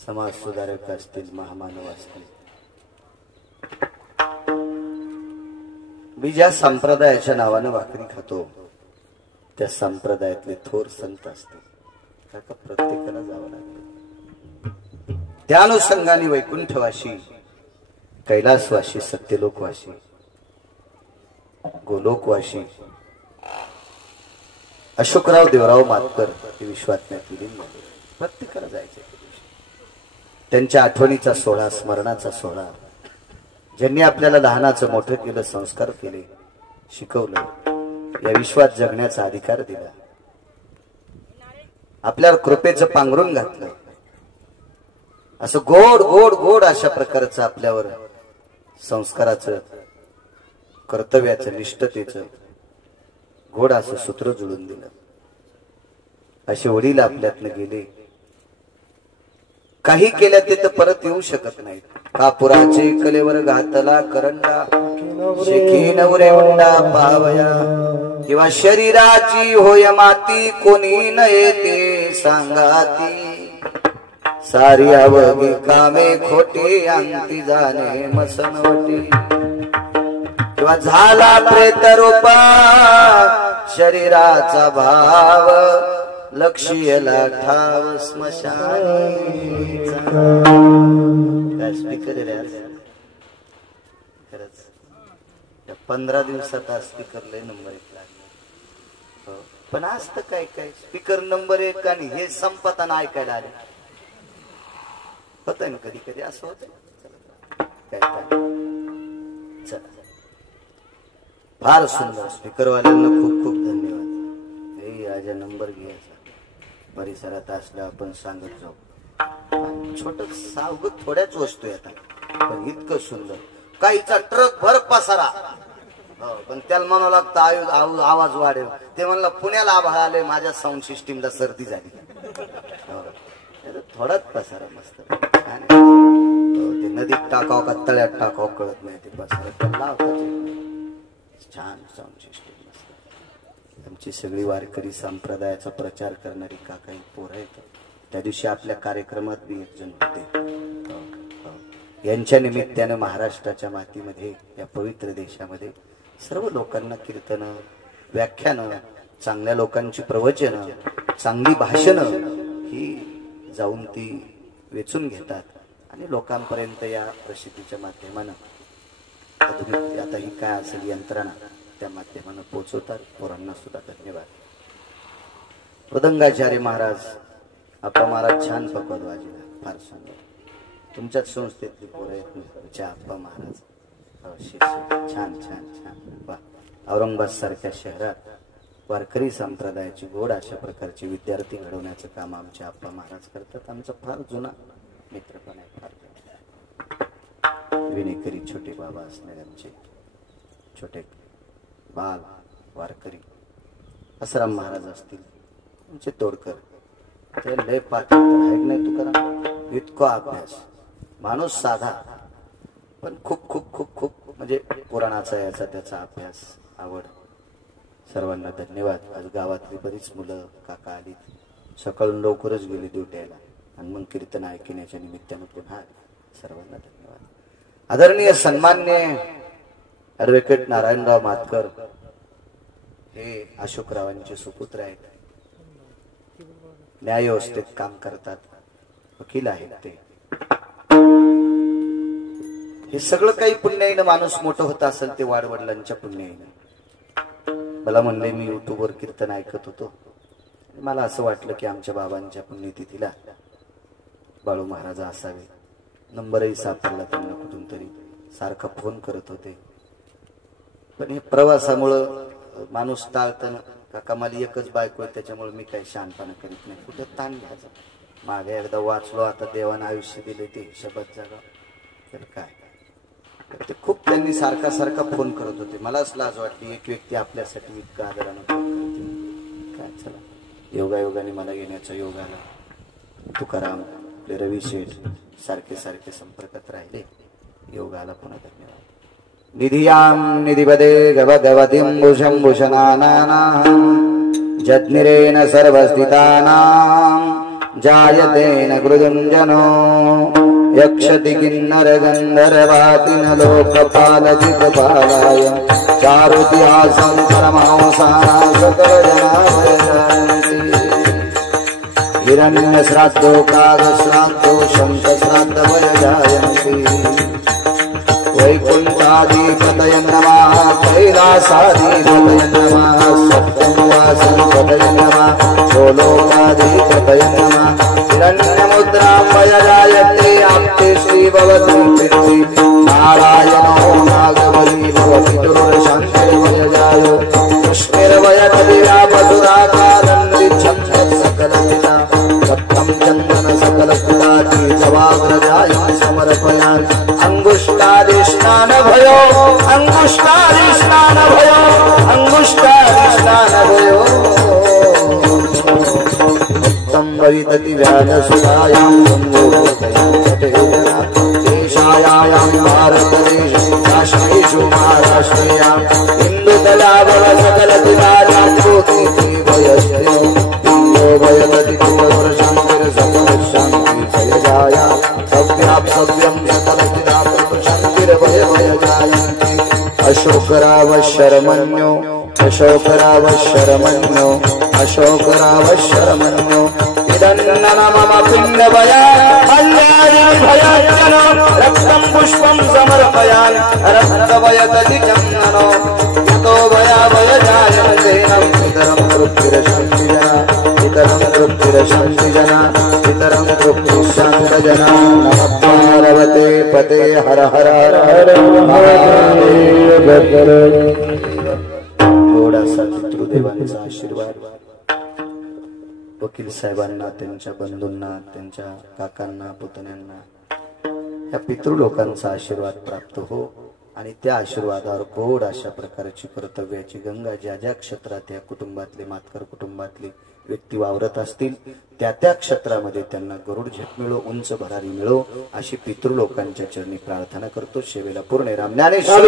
समाज सुधारक असतील, महामानव असतील, मी ज्या संप्रदायाच्या नावानं भाकरी खातो त्या संप्रदायातले थोर संत असतील, का प्रत्येकाला जावं लागतं. त्या अनुषंगाने वैकुंठवाशी, कैलासवाशी, सत्यलोकवाशी, गोलोकवाशी अशोकराव देवराव मातकर हे विश्वात्म्यात विलीन झाले. प्रत्येकाला जायचे. त्यांच्या आठवणीचा सोहळा, स्मरणाचा सोहळा, ज्यांनी आपल्याला लहानाचं मोठं केलं, संस्कार केले, शिकवलं, या विश्वात जगण्याचा अधिकार दिला, आपल्यावर कृपेचं पांघरून घातलं, असं गोड गोड गोड अशा प्रकारचं आपल्यावर संस्काराचं, कर्तव्याचं, निष्ठतेचं गोड असं सूत्र जुळून दिलं. असे वडील आपल्यातनं गेले, काही केल्या ते तर परत येऊ शकत नाहीत. कापुराचे कलेवर घातला करंडा, शेकी नवरे उंडा पावया, किंवा शरीराची होय माती, कोणी न येते सांगाती, सारी अवघी कामे खोटे, अंती जाणे मसनवटी, किंवा झाला प्रेत रूपा शरीराचा भाव, लक्ष्यला ठाव स्मशानी. खरंच 15 दिवसात स्पीकर लय नंबर 1 लागला. पण आज तर काय काय स्पीकर नंबर 1 आणि हे संपताना ऐकायला आले होत ना. कधी कधी असं होत काय काय. चला, फार सुंदर. स्पीकरवाल्यांना खूप खूप धन्यवाद. हे आज नंबर घ्यायचा परिसरात असलं आपण सांगत जाऊ. छोट सावगत थोड्याच वस्तू येतात, पण इतकं सुंदर. काहीचा ट्रक भर पसारा, पण त्याला म्हणावं लागतं आवाज वाढेल. ते म्हणलं पुण्याला आभाळ आले, माझ्या साऊंड सिस्टीमला सर्दी झाली. थोडाच पसारा मस्त. ते नदीत टाकाव का तळ्यात टाकाव कळत नाही. ते पसारा त्याला छान साऊंड सिस्टीम. आमची सगळी वारकरी संप्रदायाचा प्रचार करणारी काही पोरं आहेत. त्या दिवशी आपल्या कार्यक्रमात मी एक जण होते. यांच्या निमित्तानं महाराष्ट्राच्या मातीमध्ये, या पवित्र देशामध्ये सर्व लोकांना कीर्तन, व्याख्यान, चांगल्या लोकांची प्रवचन, चांगली भाषण ही जाऊन ती वेचून घेतात आणि लोकांपर्यंत या प्रसिद्धीच्या माध्यमानं, आता ही काय असेल यंत्रणा, त्या माध्यमानं पोहोचवतात. पोरांना सुद्धा धन्यवाद. मृदंगाचार्य महाराज, आप्पा महाराज छान पकवाद वाजला, फार सुंदर. तुमच्याच संस्थेतली पोरं आहेत आप्पा महाराज. छान छान छान. औरंगाबाद सारख्या शहरात वारकरी संप्रदायाची गोड अशा प्रकारचे विद्यार्थी घडवण्याचं काम आमचे आप्पा महाराज करतात. आमचा फार जुना मित्रपण आहे. फार विनेकरी छोटे बाबा असणारे आमचे छोटे बाल वारकरी आसाराम महाराज असतील, आमचे तोडकर, ते लय पाठ ऐक नाही तुकाराम. इतका अभ्यास, माणूस साधा पण खूप खूप खूप खूप म्हणजे पुराणाचा याचा त्याचा अभ्यास, आवड. सर्वांना धन्यवाद. आज गावातली बरीच मुलं काका आली, सकाळून लवकरच गेली ड्युट्याला आणि मग कीर्तन ऐकण्याच्या निमित्तानं पुन्हा आली. सर्वांना धन्यवाद. आदरणीय सन्मान्य ॲडव्होकेट नारायणराव मातकर हे अशोकरावांचे सुपुत्र आहेत. न्याय व्यवस्थेत काम करतात, वकील आहेत. ते हे सगळं काही पुण्याईनं माणूस मोठं होत असेल ते वाडवडिलांच्या पुण्याईनं. मला म्हणले, मी युट्यूबवर कीर्तन ऐकत होतो, मला असं वाटलं की आमच्या बाबांच्या पुण्यतिथीला बाळू महाराज असावे. नंबरही सापडला त्यांना कुठून तरी, सारखा फोन करत होते. पण हे प्रवासामुळं माणूस टाळतं. काका मला एकच बायको आहे, त्याच्यामुळे मी काही शहाणपणा करीत नाही. कुठं ताण घ्यायचा. मागे एकदा वाचलो, आता देवानं आयुष्य दिले ते हिशोबात जागा तर काय. ते खूप त्यांनी सारखा सारखा फोन करत होते. मलाच लाज वाटली, एक व्यक्ती आपल्यासाठी इतकं आदरानं काय. चला, योगायोगाने मला येण्याचा योग आला. तुकाराम, आपले रवी शेठ सारखे सारखे संपर्कात राहिले. योग आला. पुन्हा धन्यवाद. निधियां निधिपदे गवगवतिं भूषं भूषणानां जज्ञिरेण सर्वस्थितानां जायते न कृदुञ्जनो यक्षति किन्नर गन्धर्वाति न लोकपालति कृपालाय चारुतिहासं परमहंसाः सकलजना भजन्ति हिरण्यश्राद्धो कागश्राद्धो शङ्खश्राद्धभयजायन्ति वैकुण्ठाधिपतय नमः कैलासाधिपतय नमः सप्तमवासपतय नमः गोलोकाधिपतय नमः हिरण्यमुद्रां वयजायते आप्ते श्रीभवती कीर्ति नारायणो नागवली भवति दुर्शान्तिर्वयजायो कृष्णेर्वयतविरापसुराकारन्दिच्छन्दः सप्तं चन्दन सकलकुलाति जवाग्रजाय समर्पयामि अंगुष्ठादिस्नानभयो अंगुष्ठादिस्नानभयो अंगुष्ठादिस्नानभयो उत्तम वैदति व्याधसुतायां देशायां भारतदेशे काश्मीरेषु महाराष्ट्रेयां हिन्दुतलावल सकलतिराजां ज्योतिः वयस्यो भयदति कुलवर्षान्तिर सकलशान्ति भयजाया सव्याप सव्यं सकलचिदापशान्तिर्भयभयजायन्ति अशोकरावशर्मण्यो अशोकरावशर्मण्यो अशोकरावशर्मण्यो इदन्नमम पिण्डभया कल्याणि भयाज्ञनो रक्तं पुष्पं समर्पयामि रक्तभयदति चन्दनो यतो भयाभयजायन्ते इतरं तृप्तिरशान्तिजना इतरं तृप्तिरशान्तिजना इतरं तृप्तिशान्तजना नमः पार्वते पते हर हर हर महादेव। थोडासा पितृदेवांचा आशीर्वाद वकील साहेबांना, त्यांच्या बंधूंना, त्यांच्या काकांना, पुतण्यांना या पितृलोकांचा आशीर्वाद प्राप्त हो आणि त्या आशीर्वादावर गोड अशा प्रकारची कर्तव्याची गंगा ज्या ज्या क्षेत्रात या कुटुंबातले मातकर कुटुंबातले व्यक्ती वावरत असतील त्या त्या क्षेत्रामध्ये त्यांना गरुड झेप मिळो, उंच भरारी मिळो अशी पितृलोकांच्या चरणी प्रार्थना करतो। शेवेला पूर्ण राम ज्ञानेश्वर